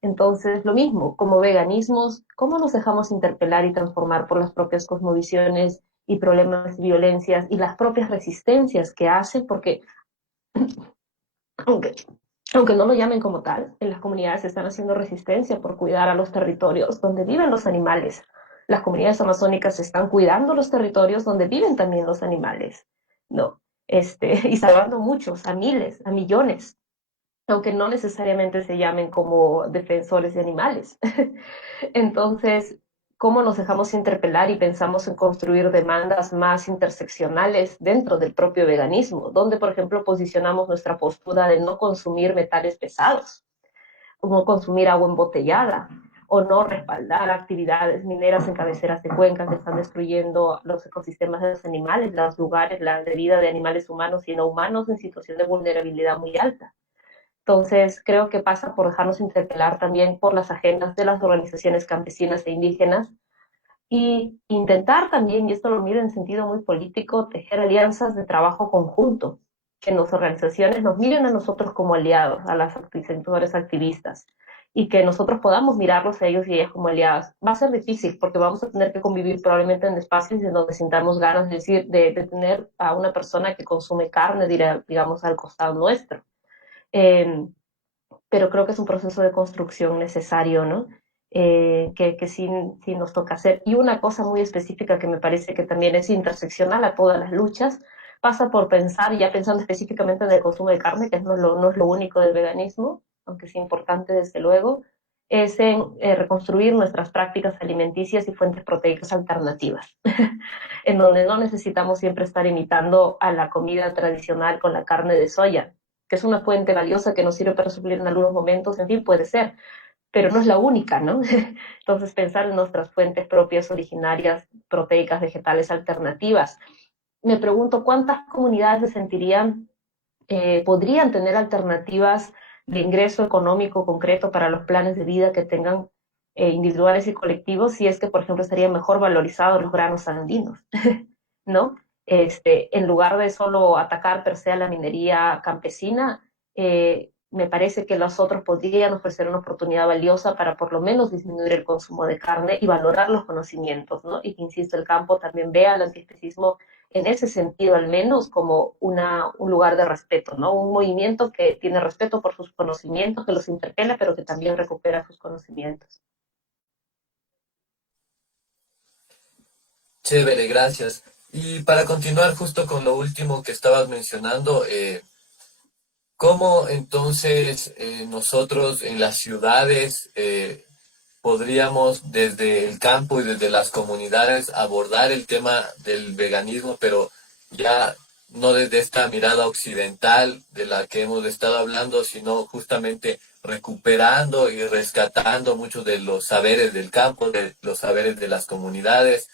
Entonces, lo mismo, como veganismos, ¿cómo nos dejamos interpelar y transformar por las propias cosmovisiones y problemas y violencias y las propias resistencias que hacen? Porque aunque, aunque no lo llamen como tal, en las comunidades están haciendo resistencia por cuidar a los territorios donde viven los animales. Las comunidades amazónicas están cuidando los territorios donde viven también los animales, ¿no? Y salvando muchos, a miles, a millones, aunque no necesariamente se llamen como defensores de animales. Entonces, ¿cómo nos dejamos interpelar y pensamos en construir demandas más interseccionales dentro del propio veganismo? Donde, por ejemplo, posicionamos nuestra postura de no consumir metales pesados, no consumir agua embotellada, o no respaldar actividades mineras en cabeceras de cuencas que están destruyendo los ecosistemas de los animales, los lugares, la vida de animales humanos y no humanos en situación de vulnerabilidad muy alta. Entonces, creo que pasa por dejarnos interpelar también por las agendas de las organizaciones campesinas e indígenas y intentar también, y esto lo miro en sentido muy político, tejer alianzas de trabajo conjunto, que las organizaciones nos miren a nosotros como aliados, a las sectores activistas, y que nosotros podamos mirarlos a ellos y ellas como aliadas. Va a ser difícil porque vamos a tener que convivir probablemente en espacios en donde sintamos ganas de tener a una persona que consume carne, digamos, al costado nuestro. Eh, pero creo que es un proceso de construcción necesario, ¿no? Que sí nos toca hacer. Y una cosa muy específica que me parece que también es interseccional a todas las luchas, pasa por pensar, ya pensando específicamente en el consumo de carne, que no es lo único del veganismo, aunque es importante desde luego, es en reconstruir nuestras prácticas alimenticias y fuentes proteicas alternativas, en donde no necesitamos siempre estar imitando a la comida tradicional con la carne de soya, que es una fuente valiosa que nos sirve para suplir en algunos momentos, en fin, puede ser, pero no es la única, ¿no? Entonces, pensar en nuestras fuentes propias, originarias, proteicas, vegetales, alternativas. Me pregunto cuántas comunidades se sentirían, podrían tener alternativas de ingreso económico concreto para los planes de vida que tengan individuales y colectivos, si es que, por ejemplo, estarían mejor valorizados los granos andinos, ¿no? En lugar de solo atacar per se a la minería campesina, me parece que los otros podrían ofrecer una oportunidad valiosa para por lo menos disminuir el consumo de carne y valorar los conocimientos, ¿no? Y que, insisto, el campo también vea al antiespecismo en ese sentido, al menos como un lugar de respeto, ¿no? Un movimiento que tiene respeto por sus conocimientos, que los interpela, pero que también recupera sus conocimientos. Chévere, gracias. Y para continuar justo con lo último que estabas mencionando, ¿cómo entonces nosotros en las ciudades podríamos desde el campo y desde las comunidades abordar el tema del veganismo, pero ya no desde esta mirada occidental de la que hemos estado hablando, sino justamente recuperando y rescatando muchos de los saberes del campo, de los saberes de las comunidades,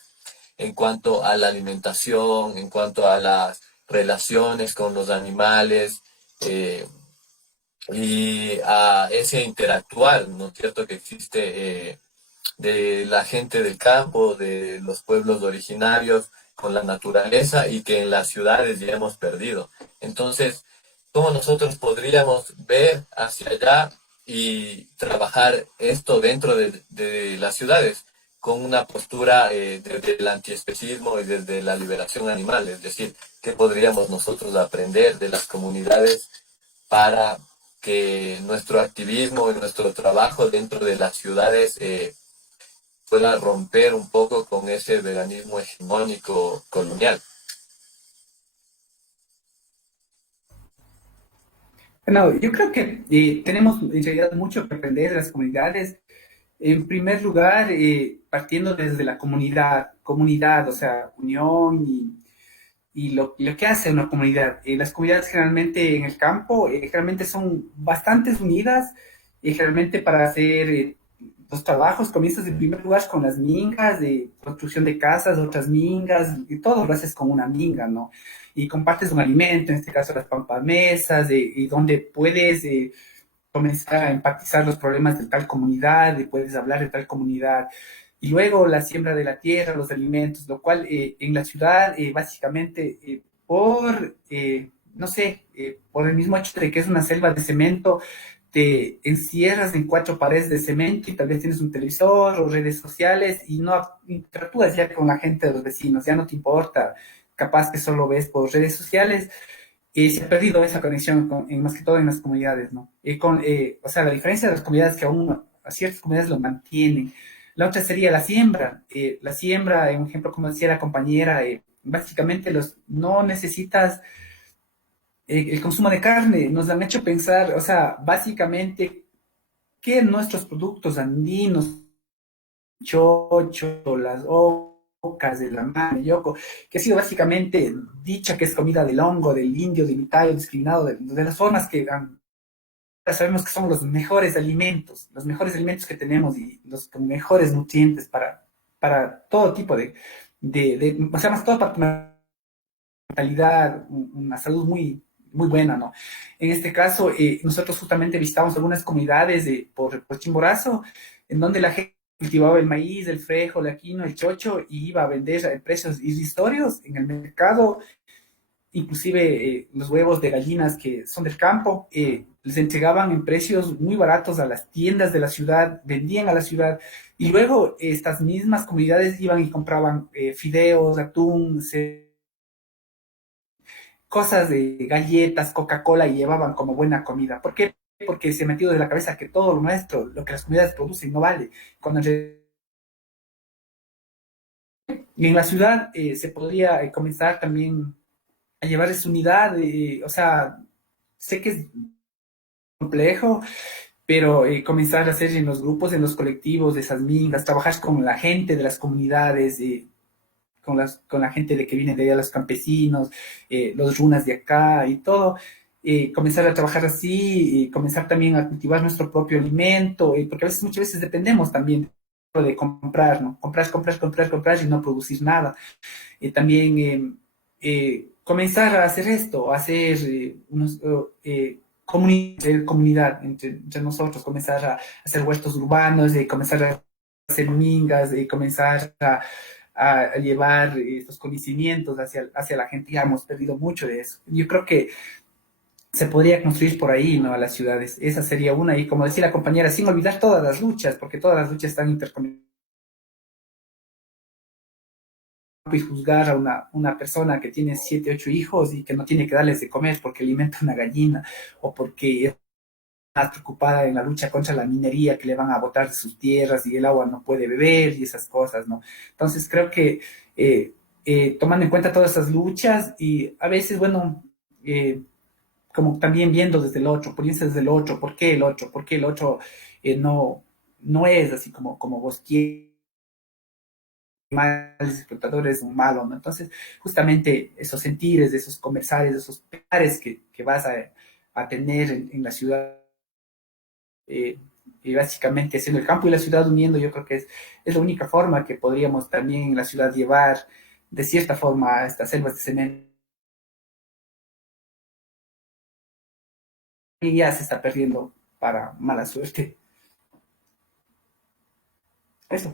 en cuanto a la alimentación, en cuanto a las relaciones con los animales, eh, y a ese interactuar, ¿no es cierto?, que existe de la gente del campo, de los pueblos originarios con la naturaleza y que en las ciudades ya hemos perdido. Entonces, ¿cómo nosotros podríamos ver hacia allá y trabajar esto dentro de las ciudades con una postura desde el antiespecismo y desde la liberación animal? Es decir, ¿qué podríamos nosotros aprender de las comunidades para que nuestro activismo y nuestro trabajo dentro de las ciudades pueda romper un poco con ese veganismo hegemónico colonial? Bueno, yo creo que tenemos en realidad mucho que aprender de las comunidades. En primer lugar, partiendo desde la comunidad, o sea, unión y lo que hace una comunidad. Las comunidades generalmente en el campo, generalmente son bastante unidas y generalmente para hacer los trabajos comienzas en primer lugar con las mingas, de construcción de casas, otras mingas, y todo lo haces con una minga, ¿no? Y compartes un alimento, en este caso las pampamesas, y donde puedes comenzar a empatizar los problemas de tal comunidad, y puedes hablar de tal comunidad. Y luego la siembra de la tierra, los alimentos, lo cual en la ciudad, básicamente, no sé, por el mismo hecho de que es una selva de cemento, te encierras en cuatro paredes de cemento y tal vez tienes un televisor o redes sociales y no interactúas ya con la gente de los vecinos, ya no te importa, capaz que solo ves por redes sociales. Y se ha perdido esa conexión, más que todo en las comunidades, ¿no? O sea, la diferencia de las comunidades es que aún a ciertas comunidades lo mantienen. La otra sería la siembra. La siembra, un ejemplo, como decía la compañera, básicamente no necesitas el consumo de carne. Nos han hecho pensar, o sea, básicamente, que nuestros productos andinos, chocho, las ocas de la mano, yoco, que ha sido básicamente dicha que es comida del hongo, del indio, del itayo, discriminado, de las formas que sabemos que son los mejores alimentos que tenemos y los con mejores nutrientes para todo tipo o sea, más todo para tu mentalidad, una salud muy buena, ¿no? En este caso, nosotros justamente visitamos algunas comunidades por Chimborazo, en donde la gente cultivaba el maíz, el frejo, la quinoa, el chocho, y iba a vender a precios irrisorios en el mercado. Inclusive los huevos de gallinas que son del campo, les entregaban en precios muy baratos a las tiendas de la ciudad, vendían a la ciudad, y luego estas mismas comunidades iban y compraban fideos, atún, cosas de galletas, Coca-Cola, y llevaban como buena comida. ¿Por qué? Porque se metió de la cabeza que todo lo nuestro, lo que las comunidades producen, no vale. Cuando y en la ciudad se podría comenzar también a llevar esa unidad, o sea, sé que es complejo, pero comenzar a hacer en los grupos, en los colectivos de esas mingas, trabajar con la gente de las comunidades, con la gente de que viene de allá, los campesinos, los runas de acá y todo, comenzar a trabajar así, y comenzar también a cultivar nuestro propio alimento, porque muchas veces dependemos también de comprar, ¿no? Comprar y no producir nada. También comenzar a hacer esto, a hacer comunidad entre nosotros, comenzar a hacer huertos urbanos, comenzar a hacer mingas, comenzar a llevar estos conocimientos hacia la gente. Ya hemos perdido mucho de eso. Yo creo que se podría construir por ahí, ¿no? A las ciudades. Esa sería una, y como decía la compañera, sin olvidar todas las luchas, porque todas las luchas están interconectadas. Y juzgar a una persona que tiene 7, 8 hijos y que no tiene que darles de comer porque alimenta una gallina o porque está preocupada en la lucha contra la minería que le van a botar de sus tierras y el agua no puede beber y esas cosas, ¿no? Entonces creo que tomando en cuenta todas esas luchas y a veces, bueno, como también viendo desde el otro, poniéndose desde el otro, ¿por qué el otro? ¿Por qué el otro no es así como vos quieres? Males explotadores, un malo, ¿no? Entonces, justamente esos sentires, esos conversares, esos pares que vas a tener en la ciudad, y básicamente haciendo el campo y la ciudad uniendo, yo creo que es la única forma que podríamos también en la ciudad llevar de cierta forma a estas selvas de cemento. Y ya se está perdiendo para mala suerte. Eso.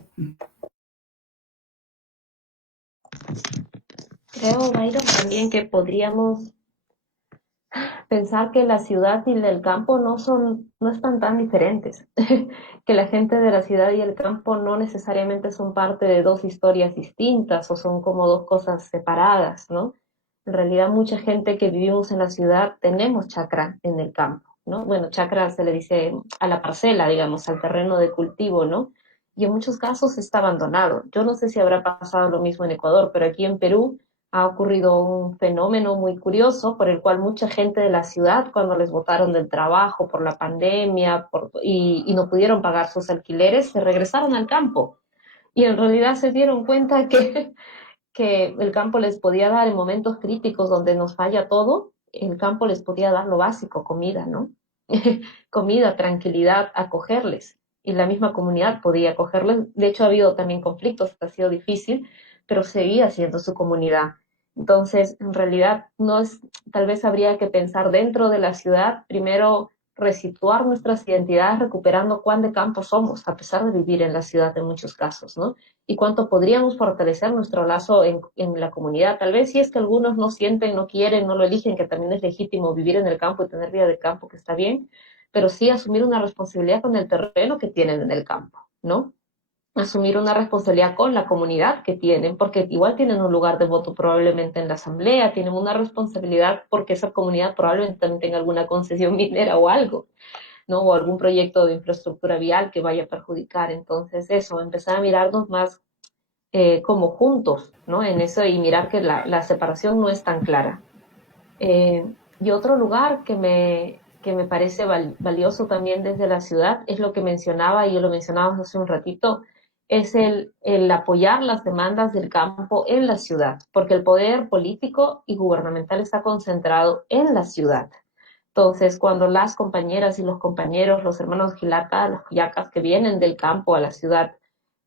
Creo, Byron, también que podríamos pensar que la ciudad y el campo no están tan diferentes, que la gente de la ciudad y el campo no necesariamente son parte de dos historias distintas o son como dos cosas separadas, ¿no? En realidad mucha gente que vivimos en la ciudad tenemos chacra en el campo, ¿no? Bueno, chacra se le dice a la parcela, digamos, al terreno de cultivo, ¿no? Y en muchos casos está abandonado. Yo no sé si habrá pasado lo mismo en Ecuador, pero aquí en Perú ha ocurrido un fenómeno muy curioso por el cual mucha gente de la ciudad, cuando les botaron del trabajo por la pandemia y no pudieron pagar sus alquileres, se regresaron al campo. Y en realidad se dieron cuenta que el campo les podía dar en momentos críticos donde nos falla todo, el campo les podía dar lo básico, comida, ¿no? Comida, tranquilidad, acogerles. Y la misma comunidad podía acogerles. De hecho, ha habido también conflictos, ha sido difícil, pero seguía siendo su comunidad. Entonces, en realidad, no es, tal vez habría que pensar dentro de la ciudad, primero resituar nuestras identidades recuperando cuán de campo somos, a pesar de vivir en la ciudad en muchos casos, ¿no? Y cuánto podríamos fortalecer nuestro lazo en la comunidad. Tal vez si es que algunos no sienten, no quieren, no lo eligen, que también es legítimo vivir en el campo y tener vida de campo, que está bien, pero sí asumir una responsabilidad con el terreno que tienen en el campo, ¿no? Asumir una responsabilidad con la comunidad que tienen, porque igual tienen un lugar de voto probablemente en la asamblea, tienen una responsabilidad porque esa comunidad probablemente también tenga alguna concesión minera o algo, ¿no? O algún proyecto de infraestructura vial que vaya a perjudicar. Entonces, eso, empezar a mirarnos más como juntos, ¿no? En eso y mirar que la separación no es tan clara. Y otro lugar que me parece valioso también desde la ciudad es lo que mencionaba, y yo lo mencionaba hace un ratito, es el apoyar las demandas del campo en la ciudad, porque el poder político y gubernamental está concentrado en la ciudad. Entonces, cuando las compañeras y los compañeros, los hermanos Gilata, los Yacas que vienen del campo a la ciudad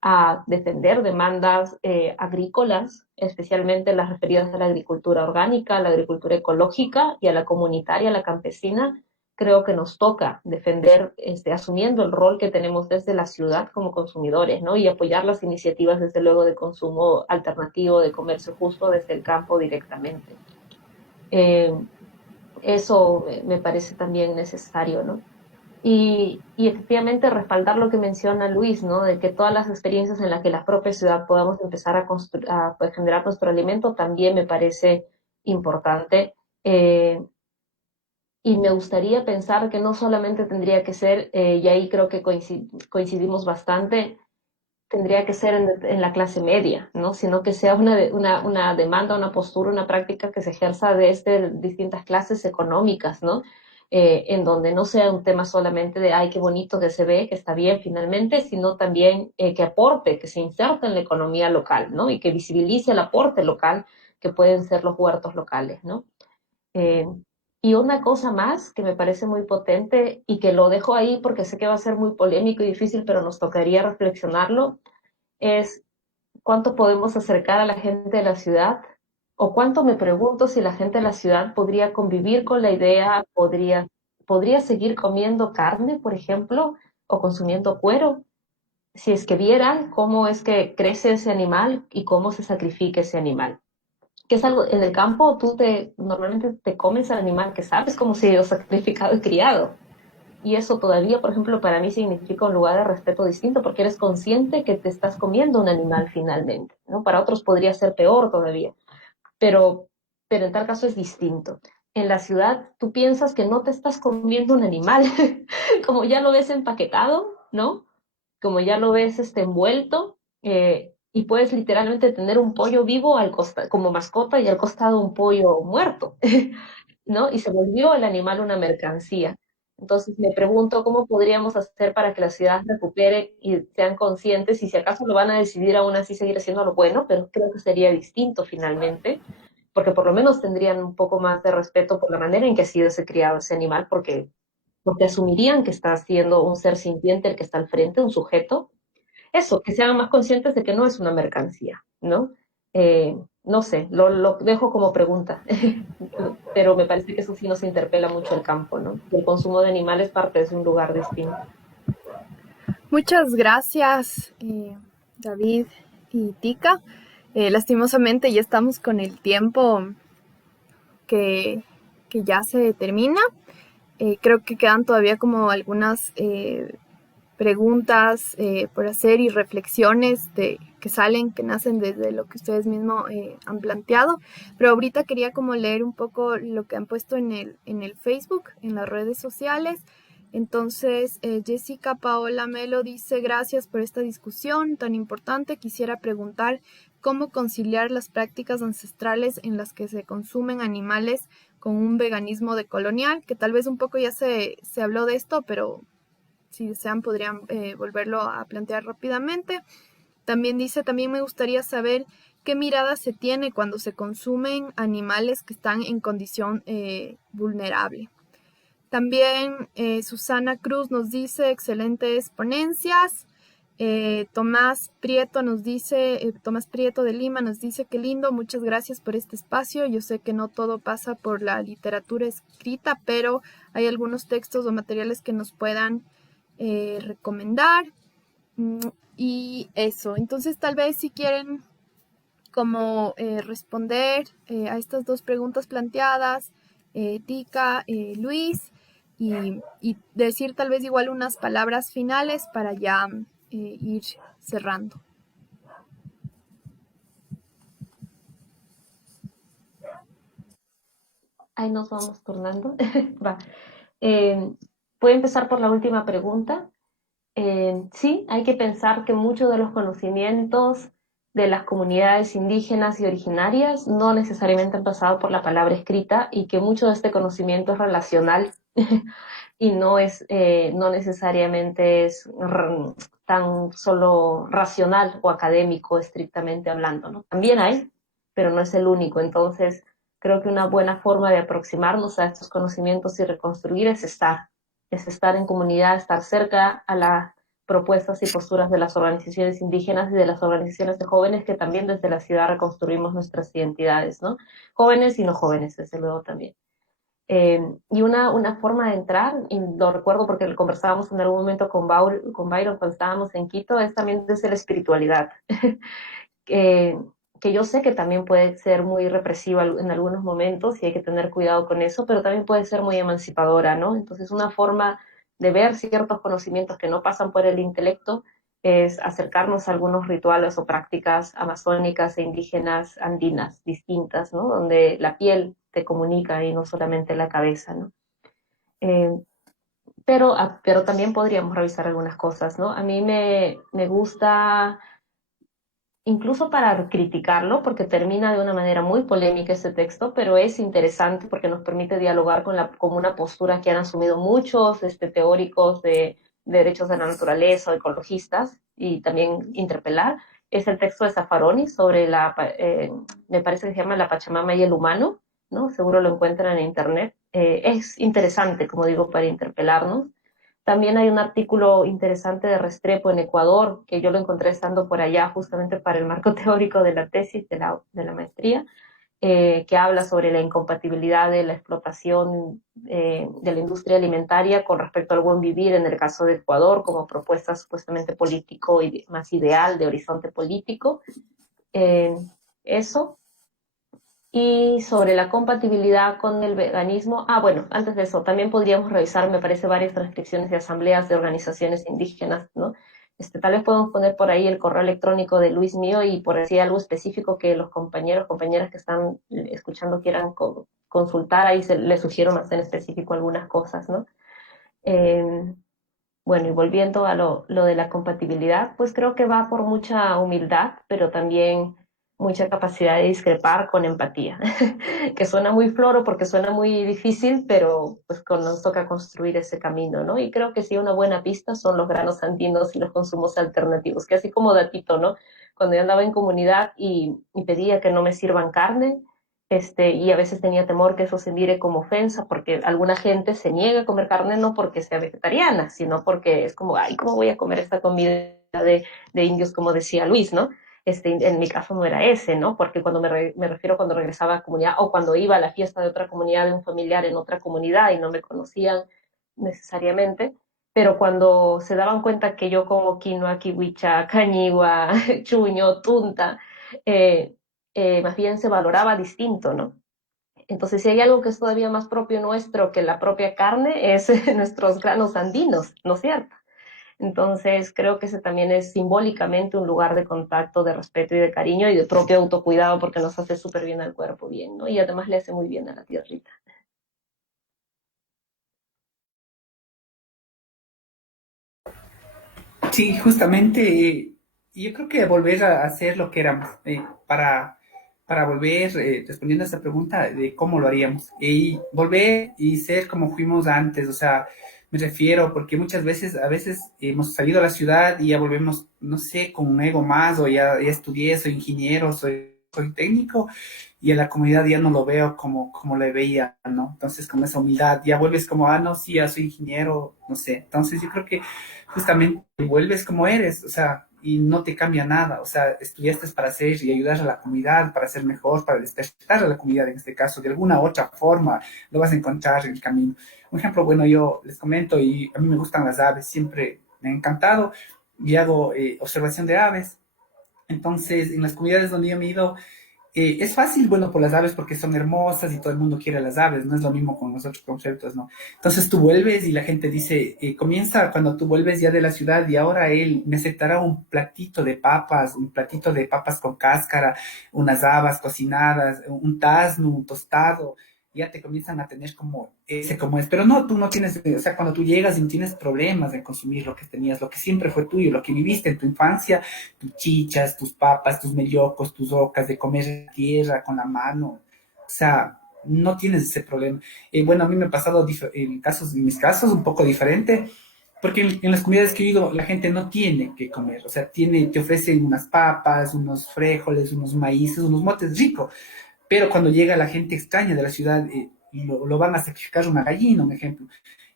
a defender demandas agrícolas, especialmente las referidas a la agricultura orgánica, a la agricultura ecológica y a la comunitaria, a la campesina, creo que nos toca defender, asumiendo el rol que tenemos desde la ciudad como consumidores, ¿no? Y apoyar las iniciativas, desde luego, de consumo alternativo, de comercio justo desde el campo directamente. Eh, Eso me parece también necesario, ¿no? Y efectivamente respaldar lo que menciona Luis, ¿no? De que todas las experiencias en las que la propia ciudad podamos empezar a pues, generar nuestro alimento también me parece importante. Y me gustaría pensar que no solamente tendría que ser, y ahí creo que coincidimos bastante, tendría que ser en la clase media, ¿no? Sino que sea una demanda, una postura, una práctica que se ejerza desde distintas clases económicas, ¿no? En donde no sea un tema solamente de, ay, qué bonito que se ve, que está bien finalmente, sino también que aporte, que se inserte en la economía local, ¿no? Y que visibilice el aporte local que pueden ser los huertos locales, ¿no? Eh, y una cosa más que me parece muy potente y que lo dejo ahí porque sé que va a ser muy polémico y difícil, pero nos tocaría reflexionarlo, es cuánto podemos acercar a la gente de la ciudad o cuánto me pregunto si la gente de la ciudad podría convivir con la idea, podría seguir comiendo carne, por ejemplo, o consumiendo cuero, si es que vieran cómo es que crece ese animal y cómo se sacrifica ese animal. que es algo, en el campo normalmente te comes al animal que sabes cómo se ha sacrificado y criado. Y eso todavía, por ejemplo, para mí significa un lugar de respeto distinto, porque eres consciente que te estás comiendo un animal finalmente, ¿no? Para otros podría ser peor todavía, pero, pero en tal caso es distinto. En la ciudad tú piensas que no te estás comiendo un animal, como ya lo ves empaquetado, ¿no? Como ya lo ves envuelto, y puedes literalmente tener un pollo vivo como mascota y al costado un pollo muerto, ¿no? Y se volvió el animal una mercancía. Entonces me pregunto cómo podríamos hacer para que la ciudad recupere y sean conscientes, y si acaso lo van a decidir aún así seguir haciendo lo bueno, pero creo que sería distinto finalmente, porque por lo menos tendrían un poco más de respeto por la manera en que ha sido ese criado ese animal, porque asumirían que está siendo un ser sintiente el que está al frente, un sujeto. Eso, que sean más conscientes de que no es una mercancía, ¿no? No sé, lo dejo como pregunta, pero me parece que eso sí nos interpela mucho el campo, ¿no? El consumo de animales parte de un lugar distinto. Muchas gracias, David y Tika. Lastimosamente ya estamos con el tiempo que, que ya se termina. Creo que quedan todavía como algunas preguntas por hacer y reflexiones que salen, que nacen desde lo que ustedes mismos han planteado. Pero ahorita quería como leer un poco lo que han puesto en el Facebook, en las redes sociales. Entonces, Jessica Paola Melo dice: gracias por esta discusión tan importante. Quisiera preguntar cómo conciliar las prácticas ancestrales en las que se consumen animales con un veganismo decolonial, que tal vez un poco ya se habló de esto, pero si desean podrían volverlo a plantear rápidamente. También dice: también me gustaría saber qué mirada se tiene cuando se consumen animales que están en condición vulnerable. También Susana Cruz nos dice: excelentes ponencias. Tomás Prieto Tomás Prieto de Lima nos dice: qué lindo, muchas gracias por este espacio. Yo sé que no todo pasa por la literatura escrita, pero hay algunos textos o materiales que nos puedan recomendar. Y eso, entonces tal vez si quieren como responder a estas dos preguntas planteadas, Tika, Luis, y decir tal vez igual unas palabras finales para ya ir cerrando. Ahí nos vamos turnando. Va. Voy a empezar por la última pregunta. Sí, hay que pensar que muchos de los conocimientos de las comunidades indígenas y originarias no necesariamente han pasado por la palabra escrita, y que mucho de este conocimiento es relacional y no necesariamente es tan solo racional o académico estrictamente hablando, ¿no? También hay, pero no es el único. Entonces, creo que una buena forma de aproximarnos a estos conocimientos y reconstruir es estar en comunidad, estar cerca a las propuestas y posturas de las organizaciones indígenas y de las organizaciones de jóvenes, que también desde la ciudad reconstruimos nuestras identidades, ¿no? Jóvenes y no jóvenes, desde luego también. Y una forma de entrar, y lo recuerdo porque lo conversábamos en algún momento con Byron cuando estábamos en Quito, es también desde la espiritualidad. que, que yo sé que también puede ser muy represiva en algunos momentos y hay que tener cuidado con eso, pero también puede ser muy emancipadora, ¿no? Entonces, una forma de ver ciertos conocimientos que no pasan por el intelecto es acercarnos a algunos rituales o prácticas amazónicas e indígenas andinas distintas, ¿no? Donde la piel te comunica y no solamente la cabeza, ¿no? Eh, pero también podríamos revisar algunas cosas, ¿no? A mí me gusta, incluso para criticarlo, porque termina de una manera muy polémica ese texto, pero es interesante porque nos permite dialogar con una postura que han asumido muchos teóricos de derechos de la naturaleza o ecologistas, y también interpelar. Es el texto de Zaffaroni sobre me parece que se llama La Pachamama y el humano, ¿no? Seguro lo encuentran en internet. Es interesante, como digo, para interpelarnos. También hay un artículo interesante de Restrepo en Ecuador, que yo lo encontré estando por allá justamente para el marco teórico de la tesis de la maestría, que habla sobre la incompatibilidad de la explotación de la industria alimentaria con respecto al buen vivir en el caso de Ecuador, como propuesta supuestamente político y más ideal de horizonte político. Eso. Y sobre la compatibilidad con el veganismo, bueno, antes de eso, también podríamos revisar, me parece, varias transcripciones de asambleas de organizaciones indígenas, ¿no? Tal vez podemos poner por ahí el correo electrónico de Luis mío y por decir algo específico que los compañeros, compañeras que están escuchando quieran consultar, ahí les sugiero más en específico algunas cosas, ¿no? Eh, bueno, y volviendo a lo de la compatibilidad, pues creo que va por mucha humildad, pero también mucha capacidad de discrepar con empatía, que suena muy floro porque suena muy difícil, pero pues nos toca construir ese camino, ¿no? Y creo que sí, una buena pista son los granos andinos y los consumos alternativos, que así como datito, ¿no? Cuando yo andaba en comunidad y pedía que no me sirvan carne, y a veces tenía temor que eso se mire como ofensa, porque alguna gente se niega a comer carne no porque sea vegetariana, sino porque es como, ay, ¿cómo voy a comer esta comida de indios, como decía Luis, ¿no? En mi caso no era ese, ¿no? Porque cuando me refiero cuando regresaba a la comunidad o cuando iba a la fiesta de otra comunidad, de un familiar en otra comunidad y no me conocían necesariamente, pero cuando se daban cuenta que yo como quinoa, kiwicha, cañigua, chuño, tunta, eh, más bien se valoraba distinto, ¿no? Entonces, si hay algo que es todavía más propio nuestro que la propia carne, es nuestros granos andinos, ¿no es cierto? Entonces, creo que ese también es simbólicamente un lugar de contacto, de respeto y de cariño y de propio autocuidado porque nos hace súper bien al cuerpo, bien, ¿no? Y además le hace muy bien a la tierrita. Sí, justamente, yo creo que volver a hacer lo que éramos, para volver, respondiendo a esta pregunta de cómo lo haríamos, y volver y ser como fuimos antes, o sea, me refiero, porque muchas veces, a veces hemos salido a la ciudad y ya volvemos, no sé, con un ego más, o ya estudié, soy ingeniero, soy técnico, y en la comunidad ya no lo veo como le veía, ¿no? Entonces, con esa humildad, ya vuelves como, no, sí, ya soy ingeniero, no sé. Entonces, yo creo que justamente vuelves como eres, o sea, y no te cambia nada, o sea, estudiaste para hacer y ayudar a la comunidad, para ser mejor, para despertar a la comunidad en este caso, de alguna u otra forma lo vas a encontrar en el camino. Un ejemplo, bueno, yo les comento, y a mí me gustan las aves, siempre me han encantado, y hago observación de aves. Entonces, en las comunidades donde yo me he ido, es fácil, bueno, por las aves porque son hermosas y todo el mundo quiere las aves, no es lo mismo con los otros conceptos, ¿no? Entonces tú vuelves y la gente dice, comienza cuando tú vuelves ya de la ciudad y ahora él me aceptará un platito de papas con cáscara, unas habas cocinadas, un tazno, un tostado, ya te comienzan a tener como ese como es, pero no, tú no tienes, o sea, cuando tú llegas y no tienes problemas en consumir lo que tenías, lo que siempre fue tuyo, lo que viviste en tu infancia, tus chichas, tus papas, tus mellocos, tus ocas, de comer tierra con la mano. O sea, no tienes ese problema. Bueno, a mí me ha pasado en mis casos un poco diferente, porque en las comunidades que he ido la gente no tiene que comer, o sea, te ofrecen unas papas, unos frijoles, unos maíces, unos motes ricos, pero cuando llega la gente extraña de la ciudad, y lo van a sacrificar una gallina, un ejemplo,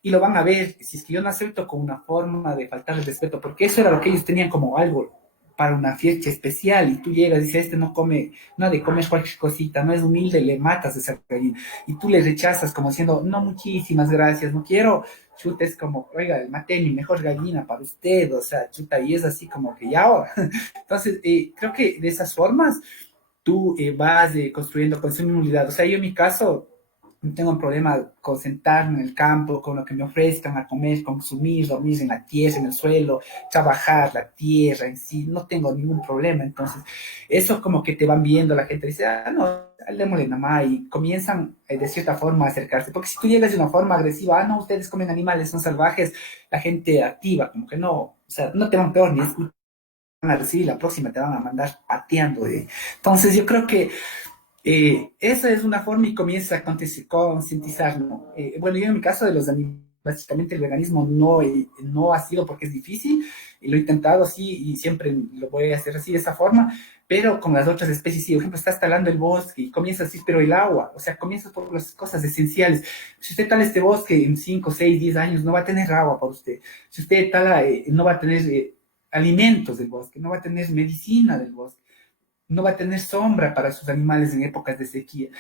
y lo van a ver, si es que yo no acepto con una forma de faltarle respeto, porque eso era lo que ellos tenían como algo para una fiesta especial, y tú llegas y dices, este no come, no de comer cualquier cosita, no es humilde, le matas a esa gallina, y tú le rechazas como diciendo, no, muchísimas gracias, no quiero, chuta, es como, oiga, maté mi mejor gallina para usted, o sea, chuta, y es así como que ya ahora. Entonces, creo que de esas formas tú vas construyendo con su inmunidad. O sea, yo en mi caso no tengo un problema con sentarme en el campo, con lo que me ofrezcan a comer, consumir, dormir en la tierra, en el suelo, trabajar la tierra en sí, no tengo ningún problema. Entonces, eso como que te van viendo, la gente dice, no, démosle nada más, y comienzan de cierta forma a acercarse. Porque si tú llegas de una forma agresiva, no, ustedes comen animales, son salvajes, la gente activa, como que no, o sea, no te van peor ni escuchar a recibir, la próxima te van a mandar pateando. Entonces yo creo que esa es una forma y comienza a concientizar, ¿no? Bueno, yo en mi caso de los animales, básicamente el veganismo no ha sido porque es difícil, y lo he intentado así y siempre lo voy a hacer así de esa forma, pero con las otras especies, sí, por ejemplo, estás talando el bosque y comienza así, pero el agua, o sea, comienza por las cosas esenciales. Si usted tala este bosque en 5 6 10 años, no va a tener agua para usted. Si usted tala, no va a tener alimentos del bosque, no va a tener medicina del bosque, no va a tener sombra para sus animales en épocas de sequía.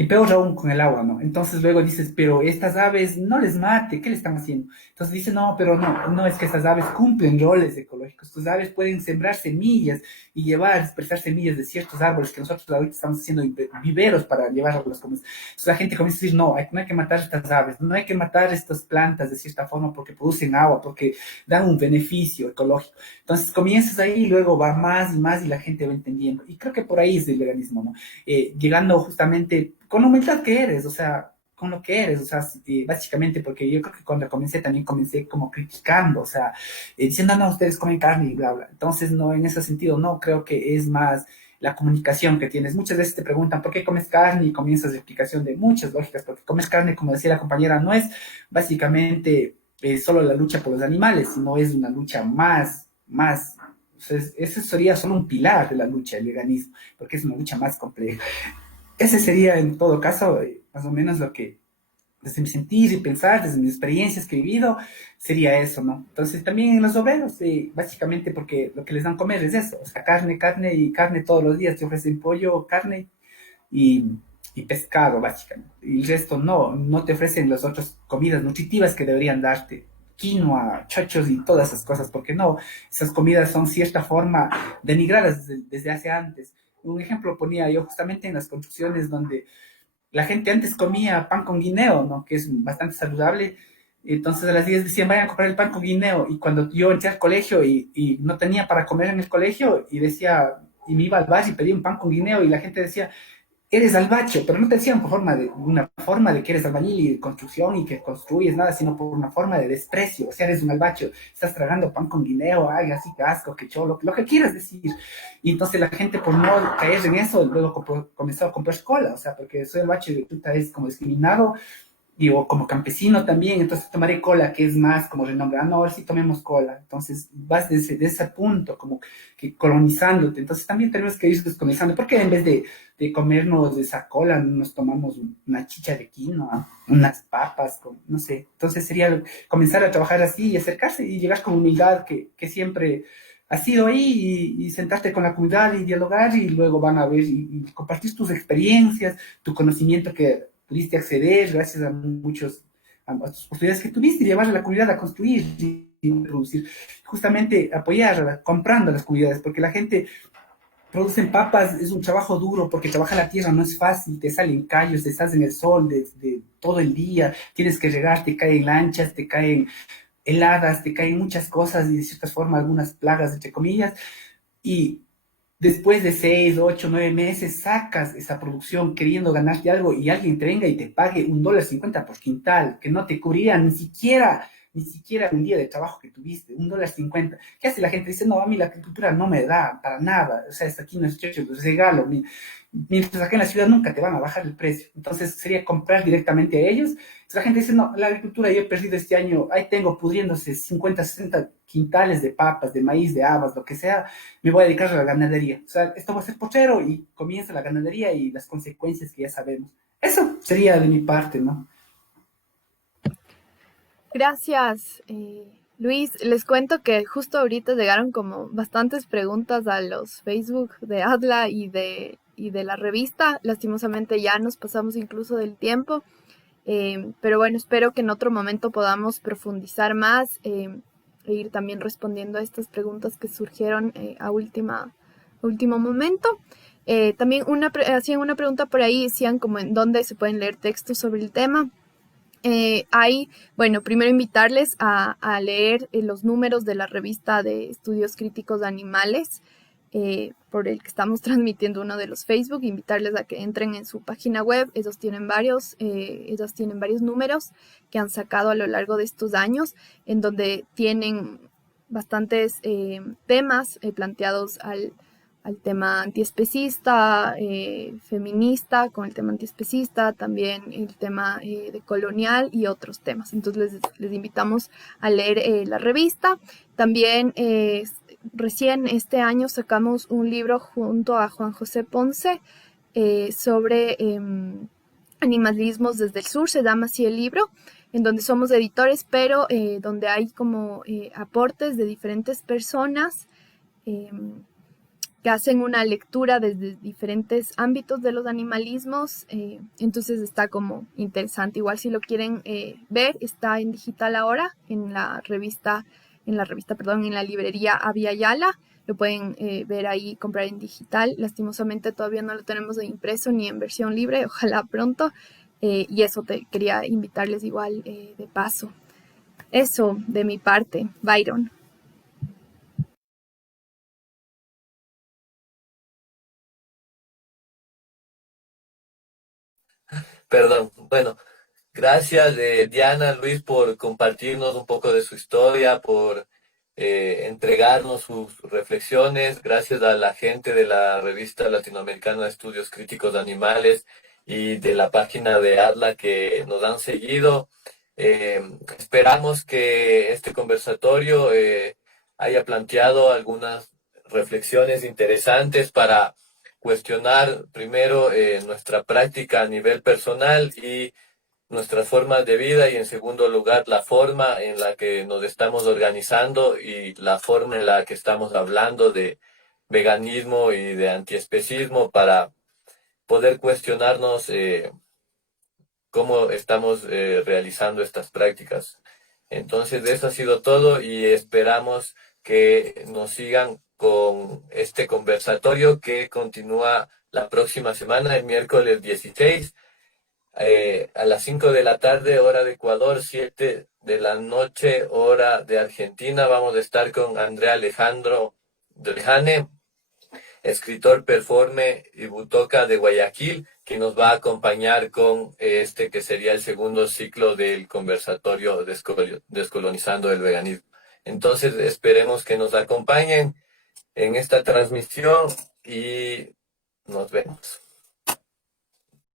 Y peor aún con el agua, ¿no? Entonces luego dices, pero estas aves no les mate, ¿qué le están haciendo? Entonces dice, no, pero no es que estas aves cumplen roles ecológicos. Estas aves pueden sembrar semillas y llevar, dispersar semillas de ciertos árboles que nosotros ahorita estamos haciendo viveros para llevarlos como... Entonces la gente comienza a decir, no hay que matar estas aves, no hay que matar estas plantas de cierta forma porque producen agua, porque dan un beneficio ecológico. Entonces comienzas ahí y luego va más y más y la gente va entendiendo. Y creo que por ahí es el veganismo, ¿no? Llegando justamente con la humildad que eres, o sea, con lo que eres, o sea, básicamente, porque yo creo que cuando comencé también comencé como criticando, o sea, diciendo, no, ustedes comen carne y bla, bla. Entonces, no, en ese sentido, no, creo que es más la comunicación que tienes. Muchas veces te preguntan, ¿por qué comes carne? Y comienzas la explicación de muchas lógicas, porque comes carne, como decía la compañera, no es básicamente solo la lucha por los animales, sino es una lucha más, o sea, ese sería solo un pilar de la lucha, el veganismo, porque es una lucha más compleja. Ese sería en todo caso más o menos lo que desde mi sentir y pensar, desde mis experiencias que he vivido, sería eso, ¿no? Entonces también en los obreros, básicamente porque lo que les dan comer es eso, o sea, carne y carne todos los días, te ofrecen pollo, carne y, y pescado, básicamente. Y el resto no te ofrecen las otras comidas nutritivas que deberían darte. Quinoa, chochos y todas esas cosas, porque no, esas comidas son cierta forma denigradas desde hace antes. Un ejemplo ponía yo justamente en las construcciones donde la gente antes comía pan con guineo, ¿no? Que es bastante saludable. Entonces a las 10 decían, vayan a comprar el pan con guineo. Y cuando yo entré al colegio y no tenía para comer en el colegio, y decía, y me iba al bar y pedía un pan con guineo, y la gente decía, eres albacho, pero no te decían por una forma de que eres albañil y de construcción y que construyes nada, sino por una forma de desprecio. O sea, eres un albacho, estás tragando pan con guineo, ay, así que asco, que cholo, lo que quieras decir. Y entonces la gente, por no caer en eso, luego comenzó a comprar cola, o sea, porque soy albacho y puta es como discriminado, digo, como campesino también, entonces tomaré cola, que es más como renombre, no, ahora sí tomemos cola, entonces vas de ese punto, como que colonizándote, entonces también tenemos que ir descolonizando, porque en vez de comernos esa cola, nos tomamos una chicha de quinoa, unas papas, no sé, entonces sería comenzar a trabajar así y acercarse y llegar con humildad que siempre ha sido ahí y sentarte con la comunidad y dialogar y luego van a ver y compartir tus experiencias, tu conocimiento que pudiste acceder gracias a a tus posibilidades que tuviste y llevar a la comunidad a construir y producir. Justamente apoyar, comprando a las comunidades, porque la gente produce papas, es un trabajo duro, porque trabajar la tierra no es fácil, te salen callos, estás en el sol de todo el día, tienes que regar, te caen lanchas, te caen heladas, te caen muchas cosas y de cierta forma algunas plagas, entre comillas, y después de 6, 8, 9 meses sacas esa producción queriendo ganarte algo y alguien te venga y te pague $1.50 por quintal, que no te cubría ni siquiera un día de trabajo que tuviste, $1.50. ¿Qué hace la gente? Dice, no, a mí la agricultura no me da para nada, o sea, hasta aquí no es checho, es regalo. Mientras acá en la ciudad nunca te van a bajar el precio. Entonces sería comprar directamente a ellos. Entonces la gente dice, no, la agricultura yo he perdido este año, ahí tengo pudriéndose 50, 60 quintales de papas, de maíz, de habas, lo que sea, me voy a dedicar a la ganadería. O sea, esto va a ser pochero y comienza la ganadería y las consecuencias que ya sabemos. Eso sería de mi parte, ¿no? Gracias, Luis. Les cuento que justo ahorita llegaron como bastantes preguntas a los Facebook de Adla y de la revista. Lastimosamente ya nos pasamos incluso del tiempo, pero bueno, espero que en otro momento podamos profundizar más e ir también respondiendo a estas preguntas que surgieron a último momento. También hacían una pregunta por ahí, decían como en dónde se pueden leer textos sobre el tema. Bueno, primero invitarles a leer los números de la revista de estudios críticos de animales, por el que estamos transmitiendo uno de los Facebook, invitarles a que entren en su página web. Ellos tienen varios números que han sacado a lo largo de estos años, en donde tienen bastantes temas planteados al tema antiespecista, feminista, con el tema antiespecista, también el tema de colonial y otros temas. Entonces les invitamos a leer la revista. También recién este año sacamos un libro junto a Juan José Ponce sobre animalismos desde el sur, se llama así el libro, en donde somos editores, pero donde hay como aportes de diferentes personas que hacen una lectura desde diferentes ámbitos de los animalismos, entonces está como interesante. Igual si lo quieren ver, está en digital ahora, en la librería Avia Yala, lo pueden ver ahí, comprar en digital. Lastimosamente todavía no lo tenemos en impreso ni en versión libre, ojalá pronto, y eso te quería invitarles igual de paso. Eso de mi parte, Byron. Perdón, bueno, gracias Diana, Luis, por compartirnos un poco de su historia, por entregarnos sus reflexiones. Gracias a la gente de la revista latinoamericana de Estudios Críticos de Animales y de la página de ADLA que nos han seguido. Esperamos que este conversatorio haya planteado algunas reflexiones interesantes para cuestionar primero nuestra práctica a nivel personal y nuestras formas de vida, y en segundo lugar la forma en la que nos estamos organizando y la forma en la que estamos hablando de veganismo y de antiespecismo, para poder cuestionarnos cómo estamos realizando estas prácticas. Entonces, eso ha sido todo y esperamos que nos sigan con este conversatorio que continúa la próxima semana, el miércoles 16, a las 5 de la tarde, hora de Ecuador, 7 de la noche, hora de Argentina. Vamos a estar con Andrea Alejandro Drejane, escritor, performer y butoca de Guayaquil, que nos va a acompañar con este que sería el segundo ciclo del conversatorio Descolonizando el Veganismo. Entonces esperemos que nos acompañen en esta transmisión y nos vemos.